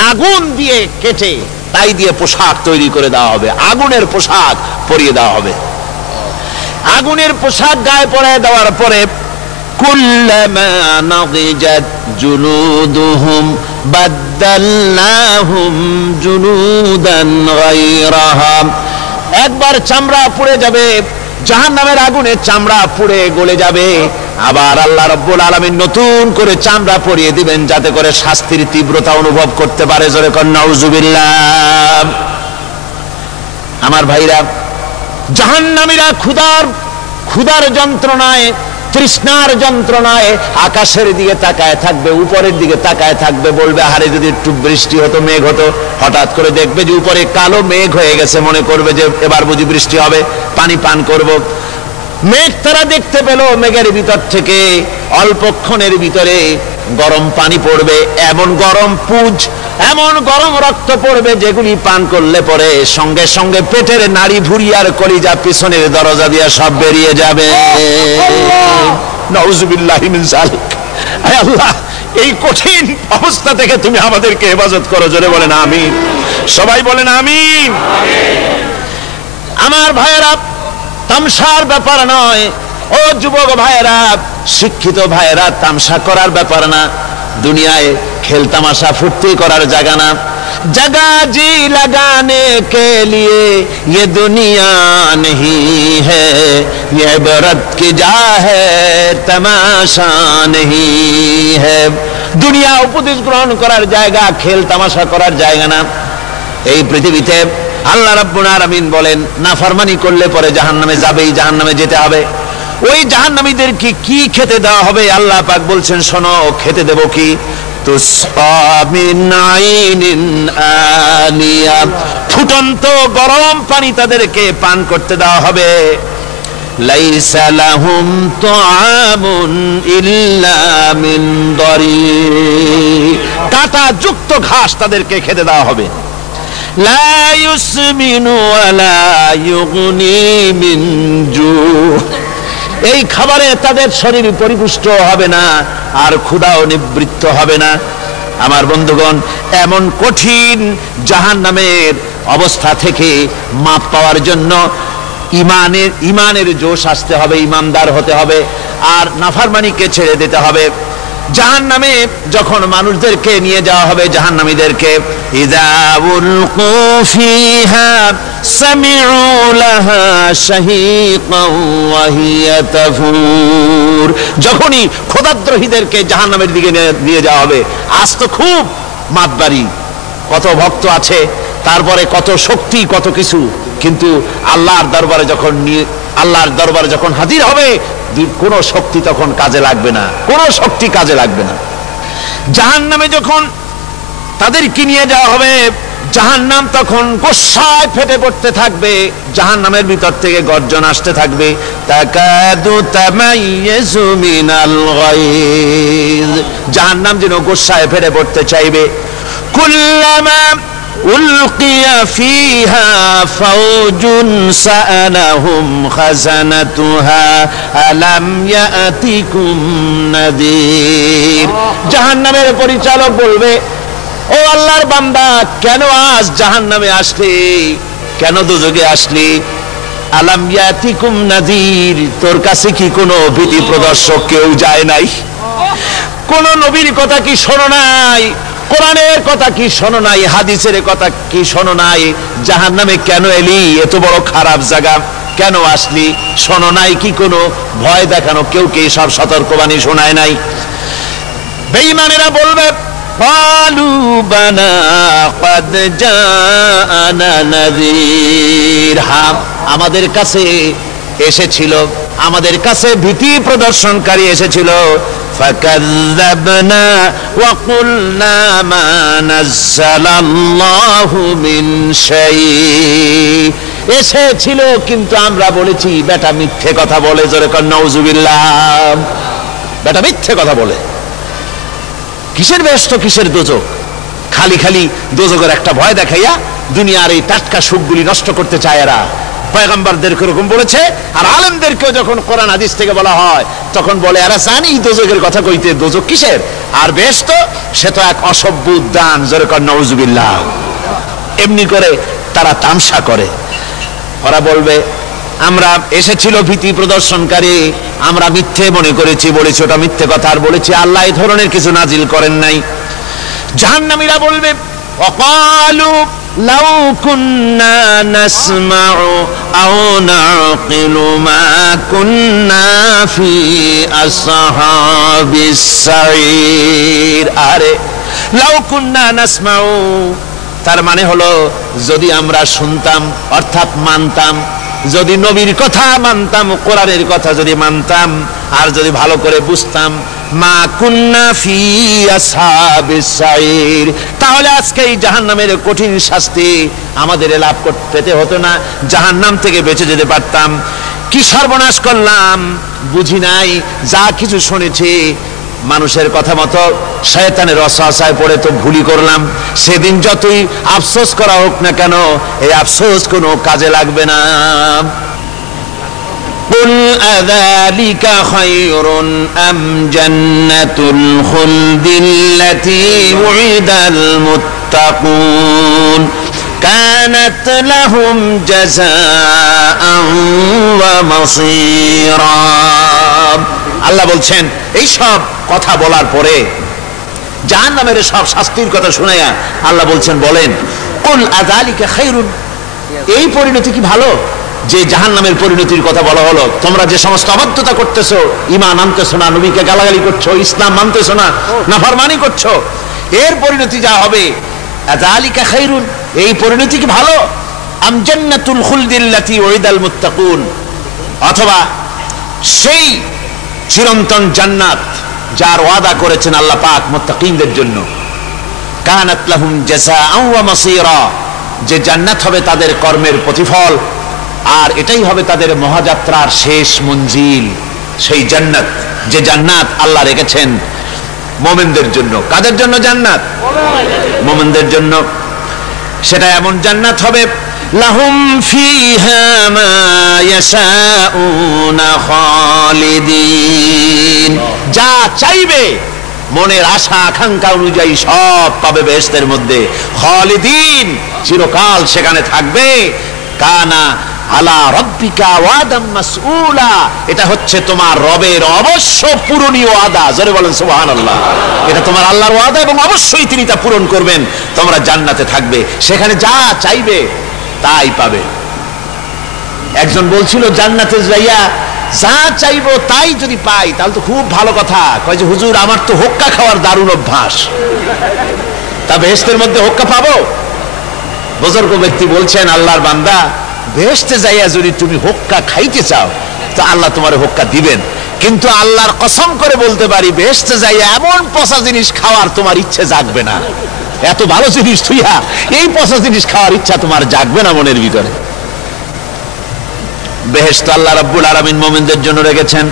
আগুন দিয়ে কেটে তাই দিয়ে পোশাক তৈরি করে দেওয়া হবে, আগুনের পোশাক পরিয়ে দেওয়া হবে। আগুনের পোশাক গায়ে পরিয়ে দেওয়ার পরে কুল্লামা নাদিজাত জুলুদুহুম বাদদালনাহুম জুলুদান গায়রাহা, একবার চামড়া পুড়ে যাবে, জাহান্নামের আগুনে চামড়া পুড়ে গলে যাবে, আবার আল্লাহ রাব্বুল আলামিন নতুন করে চামড়া পরিয়ে দিবেন যাতে করে শাস্তির তীব্রতা অনুভব করতে পারে। জোরে কর নাউজুবিল্লাহ। আমার ভাইরা, জাহান্নামীরা ক্ষুধার যন্ত্রণায়, তৃষ্ণার যন্ত্রণায় আকাশের দিকে তাকায় থাকবে, উপরের দিকে তাকায় থাকবে, বলবে আরে যদি একটু বৃষ্টি হতো, মেঘ হতো। হঠাৎ করে দেখবে যে উপরে কালো মেঘ হয়ে গেছে, মনে করবে যে এবার বুঝি বৃষ্টি হবে, পানি পান করব। মেঘ তারা দেখতে পেল, মেঘের ভিতর থেকে অল্পক্ষণের ভিতরে গরম পানি পড়বে, এমন গরম পুঁজ, এমন গরম রক্ত পড়বে যেগুলি পান করলে পরে সঙ্গে সঙ্গে পেটের নাড়ি ভুঁড়ি আর কলিজা পিছনের দরজা দিয়ে সব বেরিয়ে যাবে। নাউজুবিল্লাহি মিন যালিক। হে আল্লাহ, এই কঠিন অবস্থা থেকে তুমি আমাদেরকে হেফাজত করো। জোরে বলেন আমিন। সবাই বলেন আমিন। আমার ভাইয়েরা, তামসার ব্যাপার নয়। ও যুবক ভাইয়েরা, শিক্ষিত ভাইয়েরা, তামসা করার ব্যাপার না। দুনিয়ায় খেল তামাশা ফুর্তি করার জায়গা না। जगह जी लगाने के लिए ये दुनिया नहीं है, ये इबरत की जा है तमाशा नहीं है। দুনিয়া উপদেশ গ্রহণ করার জায়গা, খেল তামাশা করার জায়গা না। এই পৃথিবীতে আল্লাহ রাব্বুল আলামিন বলেন, নাফরমানি করলে পরে জাহান্নামে যাবেই, জাহান্নামে যেতে হবে। ওই জাহান্নামীদেরকে কি খেতে দেওয়া হবে? আল্লাহ পাক বলছেন, শোনো, খেতে দেব কি? তুসকা মিন আইনিন আনিয়া, ফুটন্ত গরম পানি তাদেরকে পান করতে দেওয়া হবে। লাইসা লাহুম তুআমুন ইল্লা মিন দারি, কাঁটা যুক্ত ঘাস তাদেরকে খেতে দেওয়া হবে। লা ইউসমিনু ওয়ালা ইউগনি মিন জু, এই খাবারে তাদের শরীর পরিপুষ্ট হবে না, আর ক্ষুধাও নিবৃত্ত হবে না। আমার বন্ধুগণ, এমন কঠিন জাহান্নামের অবস্থা থেকে মাপ পাওয়ার জন্য ইমানের জোশ আসতে হবে, ইমানদার হতে হবে, আর নাফরমানিকে ছেড়ে দিতে হবে। জাহান্নামে যখন মানুষদেরকে নিয়ে যাওয়া হবে, জাহান্নামীদেরকে, ইযা উলকু ফিহা সামিউ লাহা শাহীকান ওয়া হিয়া তাফুর, যখনই খোদাদ্রোহীদেরকে জাহান্নামের দিকে নিয়ে যাওয়া হবে, আজ তো খুব মাতবাড়ি, কত ভক্ত আছে, তারপরে কত শক্তি, কত কিছু, কিন্তু আল্লাহর দরবারে যখন হাজির হবে, কোনো শক্তি তখন কাজে লাগবে না, কোনো শক্তি কাজে লাগবে না। জাহান্নামে যখন তাদেরকে নিয়ে যাওয়া হবে, জাহান্নাম তখন গোসায় ফেটে পড়তে থাকবে, জাহান্নামের ভিতর থেকে গর্জন আসতে থাকবে, তাকাদু তামাইয়াজু মিনাল গায়জ, জাহান্নাম যেন গোসায় ফেটে পড়তে চাইবে। কুল্লামা উলকিয়া ফিহা ফাওজুন সাআলাহুম খাজানাতুহা আলাম ইয়াতিকুম নাদির, জাহান্নামের পরিচালক বলবে, ও আল্লাহর বান্দা, কেন আজ জাহান্নামে আসলি, কেন দোজখে আসলি? আলাম ইয়াতিকুম নাদির, তোর কাছে কি কোনো ভীতি প্রদর্শক কেউ যায় নাই? কোন নবীর কথা কি শোনো নাই? কোরআনের কথা কি শোনো নাই? হাদিসের কথা কি শোনো নাই? জাহান্নামে কেন এলি? এত বড় খারাপ জায়গা কেন আসলি? শোনো নাই কি? কোনো ভয় দেখানো কেউ কে সব সতর্কবাণী শোনায় নাই? বেঈমানেরা বলবে, ক্বালু বালা ক্বাদ জাআনা নাযীর, আমাদের কাছে এসেছিল, আমাদের কাছে ভীতি প্রদর্শনকারী এসেছিল। ফাকাযযাবনা ওয়া কুলনা মা নাযালাল্লাহু মিন শাই, এসেছিল কিন্তু আমরা বলেছি বেটা মিথ্যে কথা বলে। জোরে কর নাউযুবিল্লাহ। বেটা মিথ্যে কথা বলে। কিসের বেহেশত কিসের দোজখ? খালি খালি দোজখের একটা ভয় দেখাইয়া দুনিয়ার এই টাটকা সুখগুলি নষ্ট করতে চায় এরা। পয়গম্বরদেরকে এরকম বলেছে, আর আলেমদেরকেও যখন কোরআন হাদিস থেকে বলা হয় তখন বলে এরা জানি দোজখের কথা কইতে, দোজখ কিসের আর বেহেশত সে তো এক অসভ্য উদ্যান। জোরে কর নাউযুবিল্লাহ। এমনি করে তারা তামসা করে। ওরা বলবে আমরা এসেছিল ভীতি প্রদর্শনকারী, আমরা মিথ্যে মনে করেছি, বলেছি ওটা মিথ্যে কথা, আর বলেছি আল্লাহ এই ধরনের কিছু নাজিল করেন নাই। জাহান্নামীরা বলবে ওয়াকালু লাউ কুন্না নাসমাউ আও নাকিলু মা কুন্না ফি আসহাবিস সাইর। আরে লাউ কুন্না নাসমাউ, তার মানে হলো যদি আমরা শুনতাম অর্থাৎ মানতাম, যদি নবীর কথা মানতাম, কোরআনের কথা যদি মানতাম, আর যদি ভালো করে বুঝতাম, মা কুন্না ফি আসহাবিস সাইর, তাহলে আজকে এই জাহান্নামের কঠিন শাস্তি আমাদের লাভ পেতে হতো না, জাহান্নাম থেকে বেঁচে যেতে পারতাম। কি সর্বনাশ করলাম বুঝি নাই, যা কিছু শুনেছি মানুষের কথা মতো শয়তানের ওয়াসওয়াসায় পড়ে তো ভুলই করলাম। সেদিন যতই আফসোস করা হোক না কেন, এই আফসোস কোনো কাজে লাগবে না। কুল আযালিকা খায়রুন আম জান্নাতুল খুলদিল্লাতী উইদাল মুত্তাকুন কানাত লাহুম জাযাআন ওয়া মাসীরা। আল্লাহ বলছেন এই সব কথা বলার পরে, জাহান্নামের সব শাস্তির কথা শুনাইয়া আল্লাহ বলছেন বলেন কুল আযালিকা খায়রুন, এই পরিণতি কি ভালো যে জাহান্নামের পরিণতির কথা বলা হলো? তোমরা যে সমস্ত অবাধ্যতা করতেছো, ঈমান আনতেছো না, নবীকে গালাগালি করছো, ইসলাম মানতেছো না, নাফরমানি করছো, এর পরিণতি যা হবে, আযালিকা খায়রুন, এই পরিণতি কি ভালো? আম জান্নাতুল খুলদিল্লাতী উইদাল মুত্তাকুন, অথবা সেই চিরন্তন জান্নাত যার ওয়াদা করেছেন আল্লাহ পাক মুত্তাকিনদের জন্য, কানাত লাহুম জাযাআন ওয়া মাসীরা, যে জান্নাত হবে তাদের কর্মের প্রতিফল, আর এটাই হবে তাদের মহাযাত্রার শেষ মঞ্জিল। সেই জান্নাত, যে জান্নাত আল্লাহ রেখেছেন মুমিনদের জন্য। কাদের জন্য জান্নাত? মুমিনদের জন্য। সেটা এমন জান্নাত হবে লাহুম ফিহা মা ইয়াশাউনা খালিদিন, যা চাইবে মনের আশা আকাঙ্ক্ষা অনুযায়ী সব পাবে বেহেশতের মধ্যে। খালিদিন, চিরকাল সেখানে থাকবে। কানা আলা রাব্বিকা ওয়াদাম মাসউলা, এটা হচ্ছে তোমার রবের অবশ্য পূরণীয় ওয়াদা। জোরে বলেন সুবহানাল্লাহ। এটা তোমার আল্লাহর ওয়াদা এবং অবশ্যই তিনি তা পূরণ করবেন। তোমরা জান্নাতে থাকবে, সেখানে যা চাইবে তাই পাবে। একজন বলছিল জান্নাতে যাইয়া যা চাইবো তাই যদি পাই তাহলে তো খুব ভালো কথা। কয় যে হুজুর আমার তো হোক্কা খাওয়ার দারুণ অভ্যাস, তা বেহেশতের মধ্যে হোক্কা পাবো? বুজুর্গ ব্যক্তি বলছেন আল্লাহর বান্দা, বেহেশতে যাইয়া যদি তুমি হোক্কা খাইতে চাও তা আল্লাহ তোমার হোক্কা দিবেন, কিন্তু আল্লাহর কসম করে বলতে পারি বেহেশতে যাইয়া এমন পচা জিনিস খাওয়ার তোমার ইচ্ছে জাগবে না। এত ভালো জিনিস তুইয়া এই পচা জিনিস খাওয়ার ইচ্ছা তোমার জাগবে না মনের ভিতরে। বেহেশত আল্লাহ রাব্বুল আলামিন মুমিনদের জন্য রেখেছেন।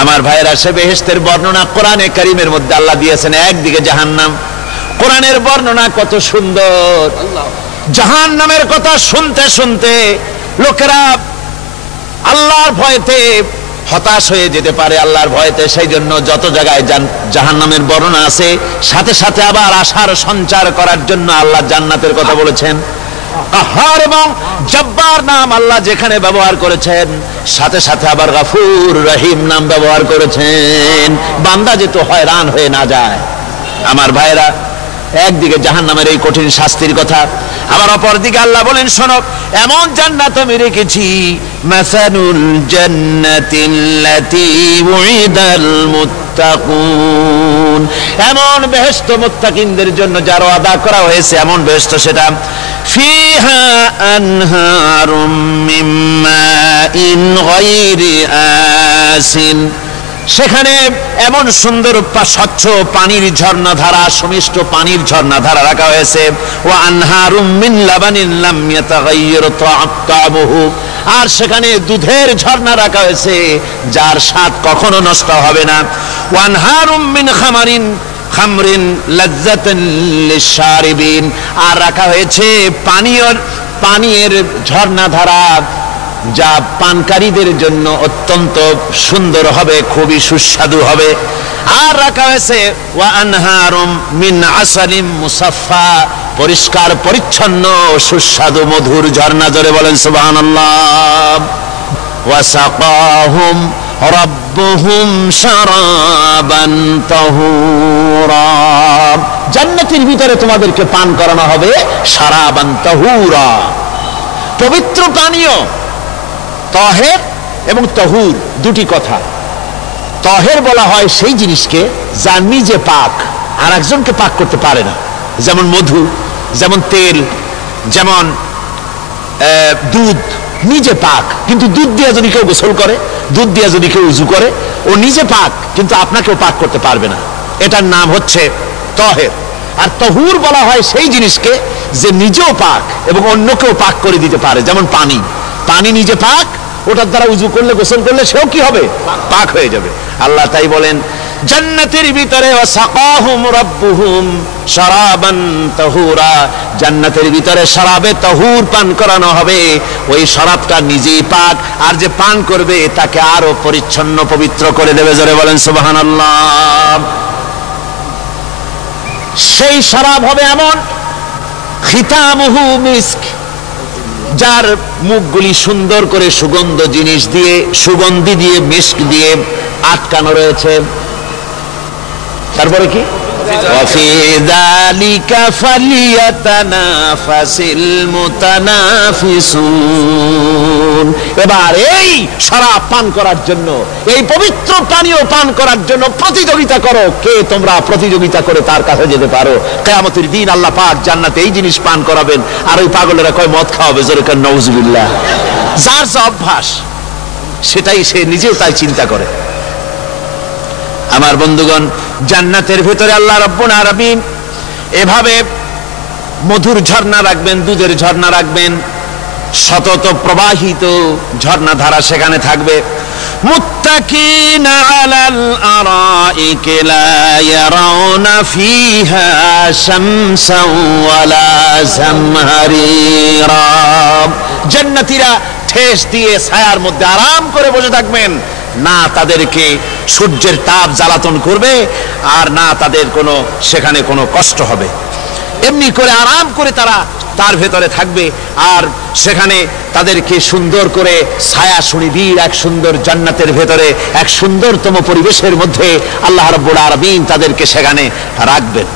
আমার ভাইয়েরা, সে বেহেশতের বর্ণনা কোরআনে কারীমের মধ্যে আল্লাহ দিয়েছেন। একদিকে জাহান্নাম, কোরআনের বর্ণনা কত সুন্দর। জাহান্নামের কথা শুনতে শুনতে লোকেরা আল্লাহর ভয়তে হতাশ হয়ে যেতে পারে, আল্লাহর ভয়তে। সেই জন্য যত জায়গায় জাহান্নামের বর্ণনা আছে সাথে সাথে আবার আশার সঞ্চার করার জন্য আল্লাহ জান্নাতের কথা বলেছেন। কাহার এবং জব্বার নাম আল্লাহ যেখানে ব্যবহার করেছেন সাথে সাথে আবার গাফুর রহিম নাম ব্যবহার করেছেন, বান্দা যেন হয়রান হয়ে না যায়। আমার ভাইরা, একদিকে জাহান্নামের এই কঠিন শাস্তির কথা, আবার অপরদিকে আল্লাহ বলেন শোনো, এমন জান্নাত আমি রেখেছি, মাসানুল জান্নাতিল্লাতী উইদাল মুত্তাকুন। এমন বেহেশত মুত্তাকিনদের জন্য যার ওয়াদা করা হয়েছে, এমন বেহেশত সেটা ফিহা আনহারুম মিন মাইন গায়রি আসিন, সেখানে এমন সুন্দর স্বচ্ছ পানির ঝর্ণাধারা, সুমিষ্ট পানির ঝর্ণাধারা রাখা হয়েছে। ওয়া আনহারুম মিন লাবানিন লাম ইয়াতাগায়্যার তা'আমুহু, আর সেখানে দুধের ঝর্ণা রাখা হয়েছে যার স্বাদ কখনো নষ্ট হবে না। ওয়া আনহারুম মিন খামরিন লাজ্জাতান লিশ-শারিবিন, আর রাখা হয়েছে পানীয়ের ঝর্ণাধারা যা পানকারীদের জন্য অত্যন্ত সুন্দর হবে, খুবই সুস্বাদু হবে। আর রাখা হয়েছে ওয়া আনহারুম মিন আসালিম মুসাফফা, পরিষ্কার পরিচ্ছন্ন সুস্বাদু মধুর ঝর্ণা। জোরে বলেন সুবহানাল্লাহ। ওয়া সাকাহুম রাব্বুহুম শারাবান তাহুরা, জান্নাতের ভিতরে তোমাদেরকে পান করানো হবে শারাবান তাহুরা, পবিত্র পানীয়। তাহের এবং তাহুর দুটি কথা। তাহের বলা হয় সেই জিনিসকে যা নিজে পাক আর একজনকে পাক করতে পারে না, যেমন মধু, যেমন তেল, যেমন দুধ নিজে পাক, কিন্তু দুধ দিয়ে যদি কেউ গোসল করে, দুধ দিয়ে যদি কেউ উযু করে, ও নিজে পাক কিন্তু আপনাকেও পাক করতে পারবে না। এটার নাম হচ্ছে তাহের। আর তাহুর বলা হয় সেই জিনিসকে যে নিজেও পাক এবং অন্যকেও পাক করে দিতে পারে, যেমন পানি। পানি নিজে পাক, ওটার দ্বারা উযু করলে, গোসল করলে সেও কি হবে? পাক হয়ে যাবে। আল্লাহ তাই বলেন জান্নাতের ভিতরে ওয়াসাকাহুম রাব্বুহুম শারাবান তাহুরা, জান্নাতের ভিতরে শরাবে তাহুর পান করানো হবে। ওই শরাবটা নিজেই পাক, আর যে পান করবে তাকে আরো পরিচ্ছন্ন পবিত্র করে দেবে। জোরে বলেন সুবহানাল্লাহ। সেই শরাব হবে এমন খিতামুহু মিস্ক, যার মুখগুলি সুন্দর করে সুগন্ধ জিনিস দিয়ে, সুগন্ধি দিয়ে, মিস্ক দিয়ে আটকানো রয়েছে। তারপরে কি ওয়াফি যালিকা ফালিয়াতানাফাসিল মুতানাফিসুন। এবার এই শরাব পান করার জন্য, এই পবিত্র পানীয় পান করার জন্য প্রতিযোগিতা করো। কে তোমরা প্রতিযোগিতা করে তার কাছে যেতে পারো? কিয়ামতের দিন আল্লাহ পাক জান্নাতে এই জিনিস পান করাবেন, আর ওই পাগলেরা কয় মদ খাওয়াবে। জোরে কান নাউযুবিল্লাহ। যার যা অভ্যাস সেটাই সে নিজেও তাই চিন্তা করে। আমার বন্ধুগণ, জান্নাতের ভিতরে আল্লাহ রাব্বুল আলামিন এভাবে মধুর ঝর্ণা রাখবেন, দুধের ঝর্ণা রাখবেন, সতত প্রবাহিত ঝর্ণাধারা সেখানে থাকবে। মুত্তাকিনা আলাল আরাইকি লা ইয়ারাউনা ফিহা শামসান ওয়ালা জামহারিরা, জান্নাতীরা ঠেস দিয়ে ছায়ার মধ্যে আরাম করে বসে থাকবেন। না তাদেরকে সূর্যের তাপ জ্বালাতন করবে, আর না তাদের সেখানে কোনো কষ্ট হবে। এমনি করে আরাম করে তারা তার ভেতরে থাকবে, আর সেখানে তাদেরকে সুন্দর করে ছায়া সুনিবিড় এক সুন্দর জান্নাতের ভেতরে এক সুন্দরতম পরিবেশের মধ্যে আল্লাহ রাব্বুল আলামিন তাদেরকে সেখানে রাখবেন।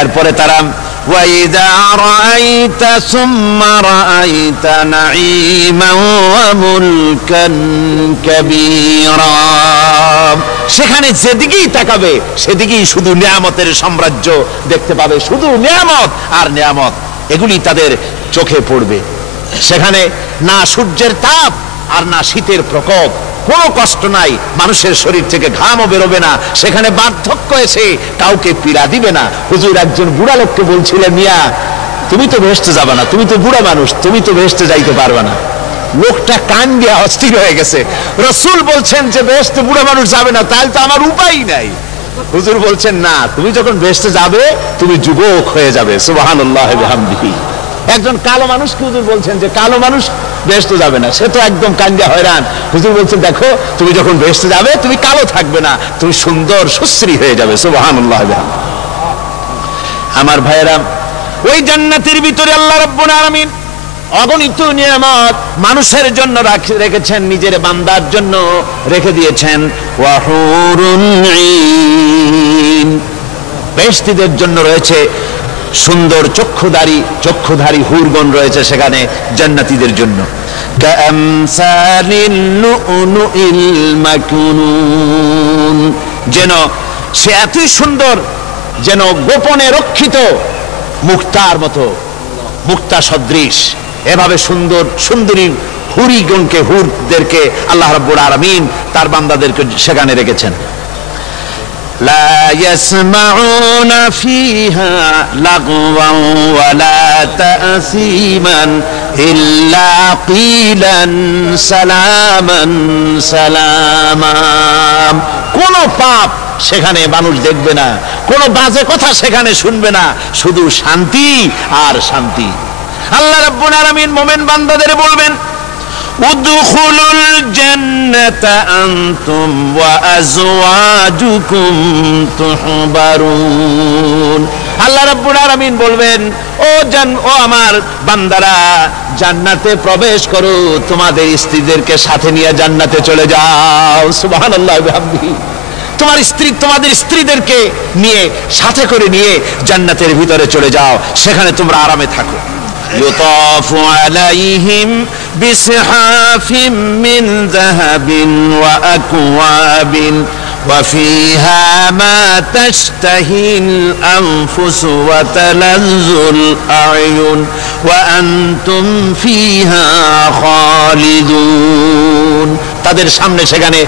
এরপরে তারা وَإِذَا رَأَيْتَ ثُمَّ رَأَيْتَ نَعِيمًا وَمُلْكًا كَبِيرًا, সেখানে যেদিকেই তাকাবে সেদিকেই শুধু নিয়ামতের সাম্রাজ্য দেখতে পাবে, শুধু নিয়ামত আর নিয়ামত, এগুলি তাদের চোখে পড়বে। সেখানে না সূর্যের তাপ আর না শীতের প্রকোপ, কোনো কষ্ট নাই, মানুষের শরীর থেকে ঘামও বেরোবে না, সেখানে বার্ধক্য এসে কাউকে পীড়া দিবে না। হুজুর একজন বুড়া লোককে বলছিলেন, মিয়া তুমি তো বেহেশতে যাবে না, তুমি তো বুড়া মানুষ, তুমি তো বেহেশতে যাইতে পারবে না। লোকটা কান দিয়ে অস্থির হয়ে গেছে। রাসূল বলছেন যে বেহেশতে বুড়া মানুষ যাবে না, তাহলে তো আমার উপায় নাই। হুজুর বলছেন না, তুমি যখন বেহেশতে যাবে তুমি যুবক হয়ে যাবে। সুবহানাল্লাহ ওয়া বিহামদিহি। একজন কালো মানুষকে হুজুর বলছেন যে কালো মানুষ বেহেশতে যাবে না, সে তো একদম কান্দিয়া হয়রান। হুজুর বলছেন দেখো তুমি যখন বেহেশতে যাবে তুমি কালো থাকবে না, তুমি সুন্দর সুশ্রী হয়ে যাবে। সুবহানাল্লাহ ওয়া বিহামদিহি। আমার ভাইয়েরা, ওই জান্নাতের ভিতরে আল্লাহ রাব্বুল আলামিন অগণিত নিয়ামত মানুষের জন্য রেখেছেন, নিজের বান্দার জন্য রেখে দিয়েছেন। ওয়া হুরুন ঈন, বেহেশতীদের জন্য রয়েছে সুন্দর চক্ষুধারী হুরগণ রয়েছে সেখানে জান্নাতীদের জন্য। কামসালিল লুলুইল মাকনুন, যেন সে এতই সুন্দর, যেন গোপনে রক্ষিত মুক্তার মতো, মুক্তা সদৃশ। এভাবে সুন্দর সুন্দরী হুরিগণকে, হুরদেরকে আল্লাহ রাব্বুল আলামিন তার বান্দাদেরকে সেখানে রেখেছেন। লা ইয়াসমাউনা ফিহা লাগওয়ান ওয়ালা তাসীমান ইল্লা কিলান সালামান সালামা। কোন পাপ সেখানে মানুষ দেখবে না, কোন বাজে কথা সেখানে শুনবে না, শুধু শান্তি আর শান্তি। আল্লাহ রাব্বুল আলামিন মুমিন বান্দাদের বলবেন, উদখুলুল জান্নাতা আনতুম ওয়া আজওয়াজুকুম তুহবারুন। আল্লাহ রাব্বুল আলামিন বলবেন, ও আমার বান্দারা, জান্নাতে প্রবেশ করো, তোমাদের স্ত্রীদেরকে সাথে নিয়ে জান্নাতে চলে যাও। সুবহানাল্লাহ ওয়া বিহামদিহি। তোমার স্ত্রী, তোমাদের স্ত্রীদেরকে নিয়ে, সাথে করে নিয়ে জান্নাতের ভিতরে চলে যাও, সেখানে তোমরা আরামে থাকো। ইউতাফু আলাইহিম বিসহাফিম মিন যাহাবিন ওয়া আকওয়াবিন ওয়া ফিহা মা তাশতাহিল আনফুস ওয়া তালাজ্জুল আ'য়ুন ওয়া আনতুম ফিহা খালিদুন। তাদের সামনে সেখানে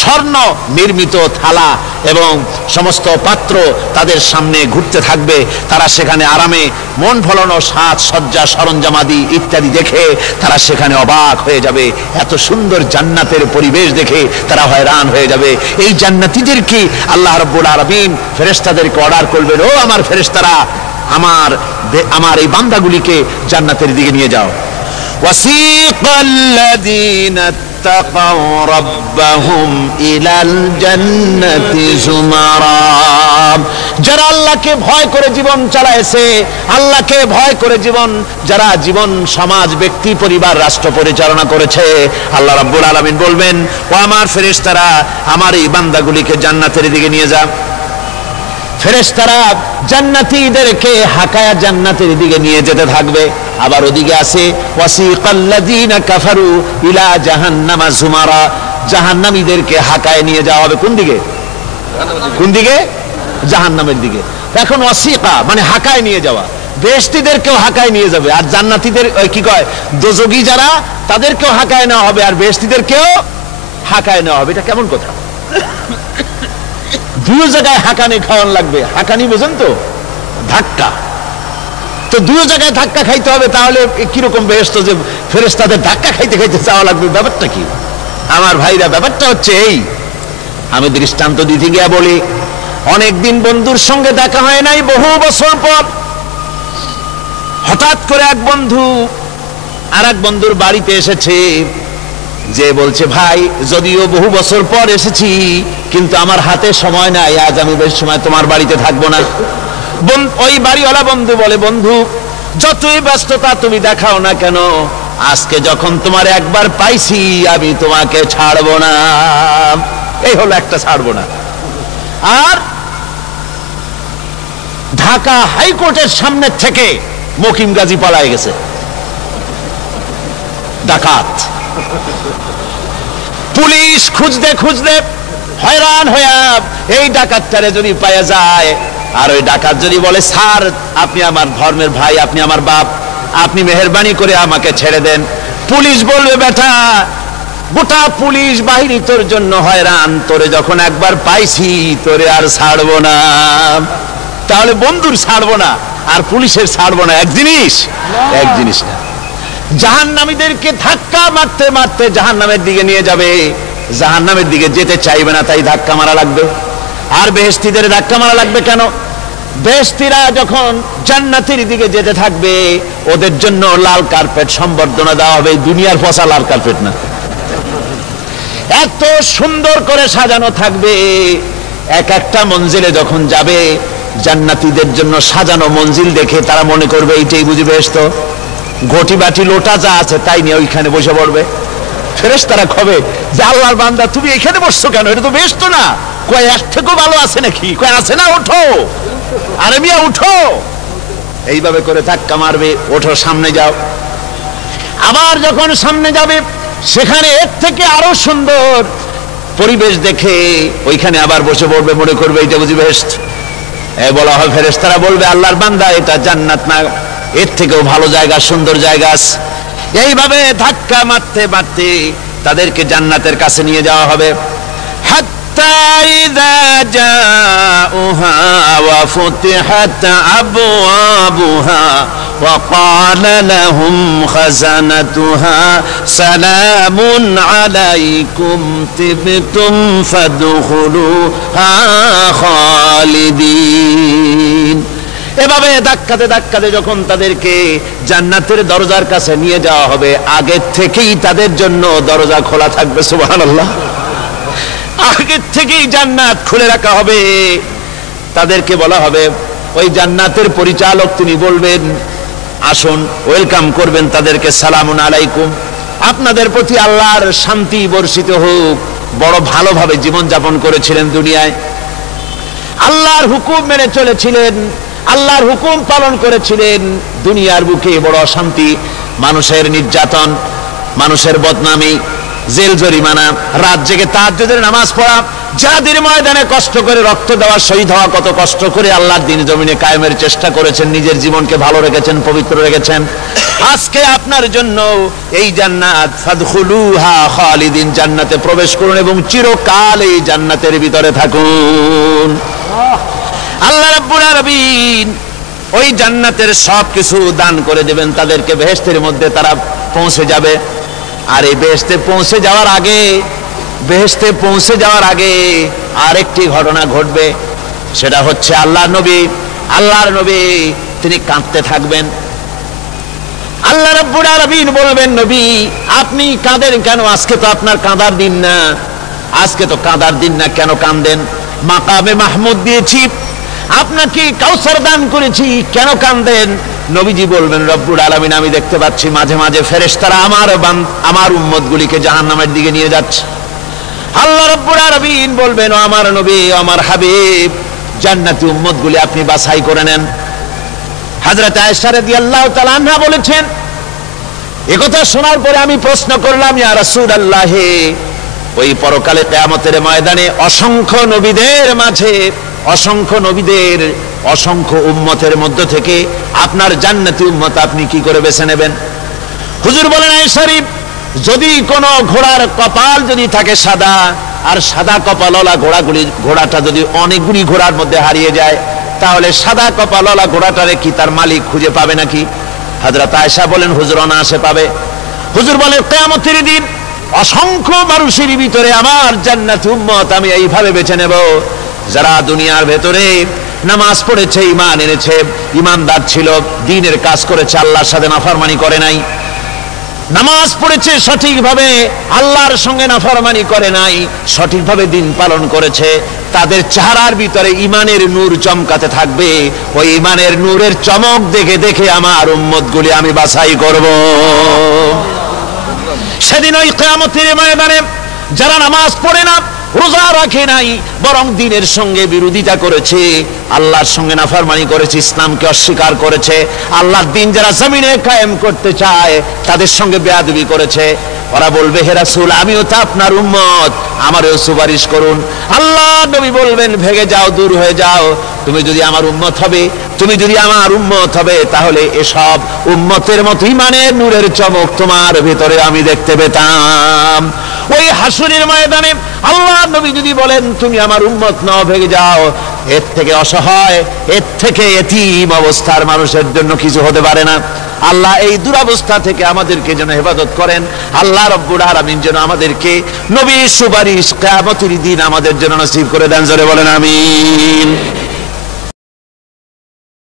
স্বর্ণ নির্মিত থালা এবং সমস্ত পাত্র তাদের সামনে ঘুরতে থাকবে। তারা সেখানে আরামে মন ভোলানো সাজ সজ্জা সরঞ্জামাদি ইত্যাদি দেখে তারা সেখানে অবাক হয়ে যাবে। এত সুন্দর জান্নাতের পরিবেশ দেখে তারা হয়রান হয়ে যাবে। এই জান্নাতীদেরকে আল্লাহ রাব্বুল আলামিন ফেরেশতাদেরকে অর্ডার করবেন, ও আমার ফেরেশতারা, আমার এই বান্দাগুলিকে জান্নাতের দিকে নিয়ে যাও। ওয়াসিকাল্লাযীনা ইত্তাকাউ রাব্বাহুম ইলাল জান্নাতি যুমারা। যারা আল্লাহকে ভয় করে জীবন চালায়েছে, আল্লাহকে ভয় করে যারা জীবন সমাজ ব্যক্তি পরিবার রাষ্ট্র পরিচালনা করেছে, আল্লাহ রাব্বুল আলামিন বলবেন, ও আমার ফেরেশতারা, আমার এই বান্দাগুলিকে জান্নাতের দিকে নিয়ে যা। ফেরেশতারা জান্নাতীদেরকে হাকায়া জান্নাতের দিকে নিয়ে যেতে থাকবে। আবার ওদিকে আছে ওয়াসিকাল্লাযীনা কাফারু ইলা জাহান্নামা যুমারা। জাহান্নামীদেরকে হাকায় নিয়ে যাওয়া হবে কোন দিকে? কোন দিকে? জাহান্নামের দিকে। এখন ওয়াসিকা মানে হাকায় নিয়ে যাওয়া। বেহেশতীদেরকেও হাকায় নিয়ে যাবে, আর জান্নাতীদের কি কয় দোজখী যারা, তাদেরকেও হাকায় নেওয়া হবে, আর বেহেশতীদেরকেও হাকায় নেওয়া হবে। এটা কেমন কথা? দুই জায়গায় হাকানি খাওয়ান লাগবে। হাকানি বোঝেন তো? ধাক্কা। তো দুই জায়গায় ধাক্কা খাইতে হবে, তাহলে কিরকম বেহেশত যে ফেরেশতাদের ধাক্কা খাইতে খাইতে যাওয়া লাগবে? ব্যাপারটা কি আমার ভাইরা? ব্যাপারটা হচ্ছে এই, আমি দৃষ্টান্ত দিতে গিয়া বলি, অনেকদিন বন্ধুর সঙ্গে দেখা হয় নাই, বহু বছর পর হঠাৎ করে এক বন্ধু আর এক বন্ধুর বাড়িতে এসেছে, যে বলছে, ভাই যদিও বহু বছর পর এসেছি, কিন্তু আমার হাতে সময় নাই, আজ আমি বেশি সময় তোমার বাড়িতে থাকবো না। ওই বাড়িওয়ালা বন্ধু বলে, বন্ধু যতই ব্যস্ততা তুমি দেখাও না কেন, আজকে যখন তোমার একবার পাইছি, আমি তোমাকে ছাড়বো না। এই হলো একটা ছাড়বো না। আর ঢাকা হাইকোর্টের সামনে থেকে মকিম গাজী পালায় গেছে, ডাকাত। পুলিশ খুঁজতে খুঁজতে হয়রান হইয়া এই ডাকাতটারে যদি পাওয়া যায়, আর ওই ডাকাত যদি বলে, স্যার আপনি আমার ধর্মের ভাই, আপনি আমার বাপ, আপনি মেহেরবানি করে আমাকে ছেড়ে দেন, পুলিশ বলবে, বেটা গোটা পুলিশ বাহিনী তোর জন্য হয়রান, তোরে যখন একবার পাইছি তোরে আর ছাড়বো না। তাহলে বন্ধুর ছাড়বো না আর পুলিশের ছাড়বো না এক জিনিস? এক জিনিস না। জাহান্নামীদেরকে ধাক্কা মারতে মারতে জাহান্নামের দিকে নিয়ে যাবে, জাহান্নামের দিকে যেতে চাইবে না, তাই ধাক্কা মারা লাগবে। আর বেহেশতীদের ধাক্কা মারা লাগবে কেন? বেহেশতীরা যখন জান্নাতের দিকে যেতে থাকবে, ওদের জন্য লাল কার্পেট সম্বর্ধনা দেওয়া হবে। দুনিয়ার পচা লাল কার্পেট না, এত সুন্দর করে সাজানো থাকবে। এক একটা মঞ্জিলে যখন যাবে, জান্নাতীদের জন্য সাজানো মঞ্জিল দেখে তারা মনে করবে এইটাই বুঝি বেহেশত। ঘটি বাটি লোটা যা আছে তাই নিয়ে ওইখানে বসে পড়বে। ফেরেশতারা কবে যে, আল্লাহর বান্দা তুমি এখানে বসছো কেন? এটা তো বেহেশত না। কয় এর থেকেও ভালো আছে নাকি? কয় আছে না, ওঠো, আরে মিয়া উঠো। এইভাবে করে ধাক্কা মারবে, ওঠো, সামনে যাও। আবার যখন সামনে যাবে সেখানে এর থেকে আরো সুন্দর পরিবেশ দেখে ওইখানে আবার বসে পড়বে, মনে করবে এটা বুঝি বেহেশত। বলা হয় ফেরেশতারা বলবে আল্লাহর বান্দা এটা জান্নাত না, এর থেকেও ভালো জায়গা, সুন্দর জায়গা আছে। এইভাবে ধাক্কা মারতে মারতে তাদেরকে জান্নাতের কাছে নিয়ে যাওয়া হবে। হাত্তা ইযা জাউহা ওয়া ফুতিহাত আবওয়াবুহা ওয়া ক্বালা লাহুম খাযানাতুহা সালামুন আলাইকুম তিবতুম ফাদখুলুহা খালিদিন। এভাবে ধাক্কাতে ধাক্কাতে যখন তাদেরকে জান্নাতের দরজার কাছে নিয়ে যাওয়া হবে, আগের থেকেই তাদের জন্য দরজা খোলা থাকবে। সুবহানাল্লাহ, আগের থেকেই জান্নাত খুলে রাখা হবে। তাদেরকে বলা হবে, ওই জান্নাতের পরিচালক তিনি বলবেন আসুন, ওয়েলকাম করবেন তাদেরকে, সালামুন আলাইকুম, আপনাদের প্রতি আল্লাহর শান্তি বর্ষিত হোক, বড় ভালোভাবে জীবন যাপন করেছিলেন দুনিয়ায়, আল্লাহর হুকুম মেনে চলেছিলেন, আল্লাহর হুকুম পালন করেছিলেন। দুনিয়ার বুকে বড় অশান্তি, মানুষের নির্যাতন, মানুষের বদনামি, জেল জরিমানা, রাত জেগে তাহাজ্জুদের নামাজ পড়া, জিহাদের ময়দানে কষ্ট করে রক্ত দেওয়া, শহীদ হওয়া, কত কষ্ট করে আল্লাহর দ্বীন জমিনে কায়েমের চেষ্টা করেছেন, নিজের জীবনকে ভালো রেখেছেন, পবিত্র রেখেছেন। আজকে আপনার জন্য এই জান্নাত, ফাদখুলুহা খালিদিন, জান্নাতে প্রবেশ করুন এবং চিরকাল এই জান্নাতের ভিতরে থাকুন। আল্লাহ রাব্বুল আলামিন ওই জান্নাতের সব কিছু দান করে দেবেন তাদেরকে, বেহেশতের মধ্যে তারা পৌঁছে যাবে। আর এই বেহেশতে পৌঁছে যাওয়ার আগে আরেকটি ঘটনা ঘটবে, সেটা হচ্ছে আল্লাহর নবী তিনি কাঁদতে থাকবেন। আল্লাহ রাব্বুল আলামিন বলবেন, নবী আপনি কাঁদেন কেন? আজকে তো আপনার কাঁদার দিন না, কেন কাঁদেন? মাকামে মাহমুদ দিয়েছি, আপনাকে কাউসার দান করেছি, কেন কাঁদেন? নবীজি বলবেন, রব্বুল আলামিন আমি দেখতে পাচ্ছি মাঝে মাঝে ফেরেশতারা আমার উম্মতগুলিকে জাহান্নামের দিকে নিয়ে যাচ্ছে। আল্লাহ রাব্বুল আলামিন বলবেন, ও আমার নবী, আমার হাবিব, জান্নাতি উম্মতগুলি আপনি বাছাই করে নেন। হযরত আয়েশা রাদিয়াল্লাহু তাআলা আনহা বলেছেন, একথা শোনার পরে আমি প্রশ্ন করলাম, ইয়া রাসূলুল্লাহ, ওই পরকালে কিয়ামতের ময়দানে অসংখ্য নবীদের অসংখ্য উম্মতের মধ্য থেকে আপনার জান্নাতি উম্মত আপনি কি করে বেছে নেবেন? হুজুর বলেন, আয়েশা, যদি কোনো ঘোড়ার কপাল যদি থাকে সাদা, আর সাদা কপালওয়ালা ঘোড়াটা যদি অনেকগুলি ঘোড়ার মধ্যে হারিয়ে যায়, তাহলে সাদা কপালওয়ালা ঘোড়াটারে কি তার মালিক খুঁজে পাবে নাকি? হযরত আয়েশা বলেন, হুজুর অনায়াসে পাবে। হুজুর বলেন, কিয়ামতের দিন অসংখ্য মানুষের ভিতরে আমার জান্নাতি উম্মত আমি এইভাবে বেছে নেব, যারা দুনিয়ার ভেতরে নামাজ পড়েছে, ঈমান এনেছে, ঈমানদার ছিল, দ্বীনের কাজ করেছে, আল্লাহর সাথে নাফরমানি করে নাই, নামাজ পড়েছে সঠিকভাবে, আল্লাহর সঙ্গে নাফরমানি করে নাই, সঠিকভাবে দ্বীন পালন করেছে, তাদের চেহারার ভিতরে ঈমানের নূর চমকাতে থাকবে। ওই ঈমানের নূরের চমক দেখে দেখে আমার উম্মতগুলি আমি বাছাই করব। সেদিন ওই কিয়ামতের ময়দানে যারা নামাজ পড়ে না, রোজা রাখে নাই, বরং দ্বীনের সঙ্গে বিরোধিতা করেছে, আল্লাহর সঙ্গে নাফরমানি করেছে, ইসলামকে অস্বীকার করেছে, আল্লাহর দ্বীন যারা জমিনে কায়েম করতে চায় তাদের সঙ্গে বেয়াদবি করেছে, ওরা বলবে, হে রাসূল, আমিও তো আপনার উম্মত, আমারও সুপারিশ করুন। আল্লাহ নবী বলবেন, ভেগে যাও, দূর হয়ে যাও, তুমি যদি আমার উম্মত হবে তাহলে এসব উম্মতের মতো ঈমানের নূরের চমক তোমার ভিতরে আমি দেখতে পেতাম। ওই হাসরের ময়দানে আল্লাহ নবী যদি বলেন, তুমি আমার উম্মত নাও, ভেগে যাও, এর থেকে অসহায়, এর থেকে এতিম অবস্থার মানুষের জন্য কিছু হতে পারে না। আল্লাহ এই দুরবস্থা থেকে আমাদেরকে যেন হেফাজত করেন। আল্লাহ রব্বুল আলামিন যেন আমাদেরকে নবীর সুপারিশ কিয়ামতের দিন আমাদের জন্য নসিব করে দেন। জোরে বলেন আমিন।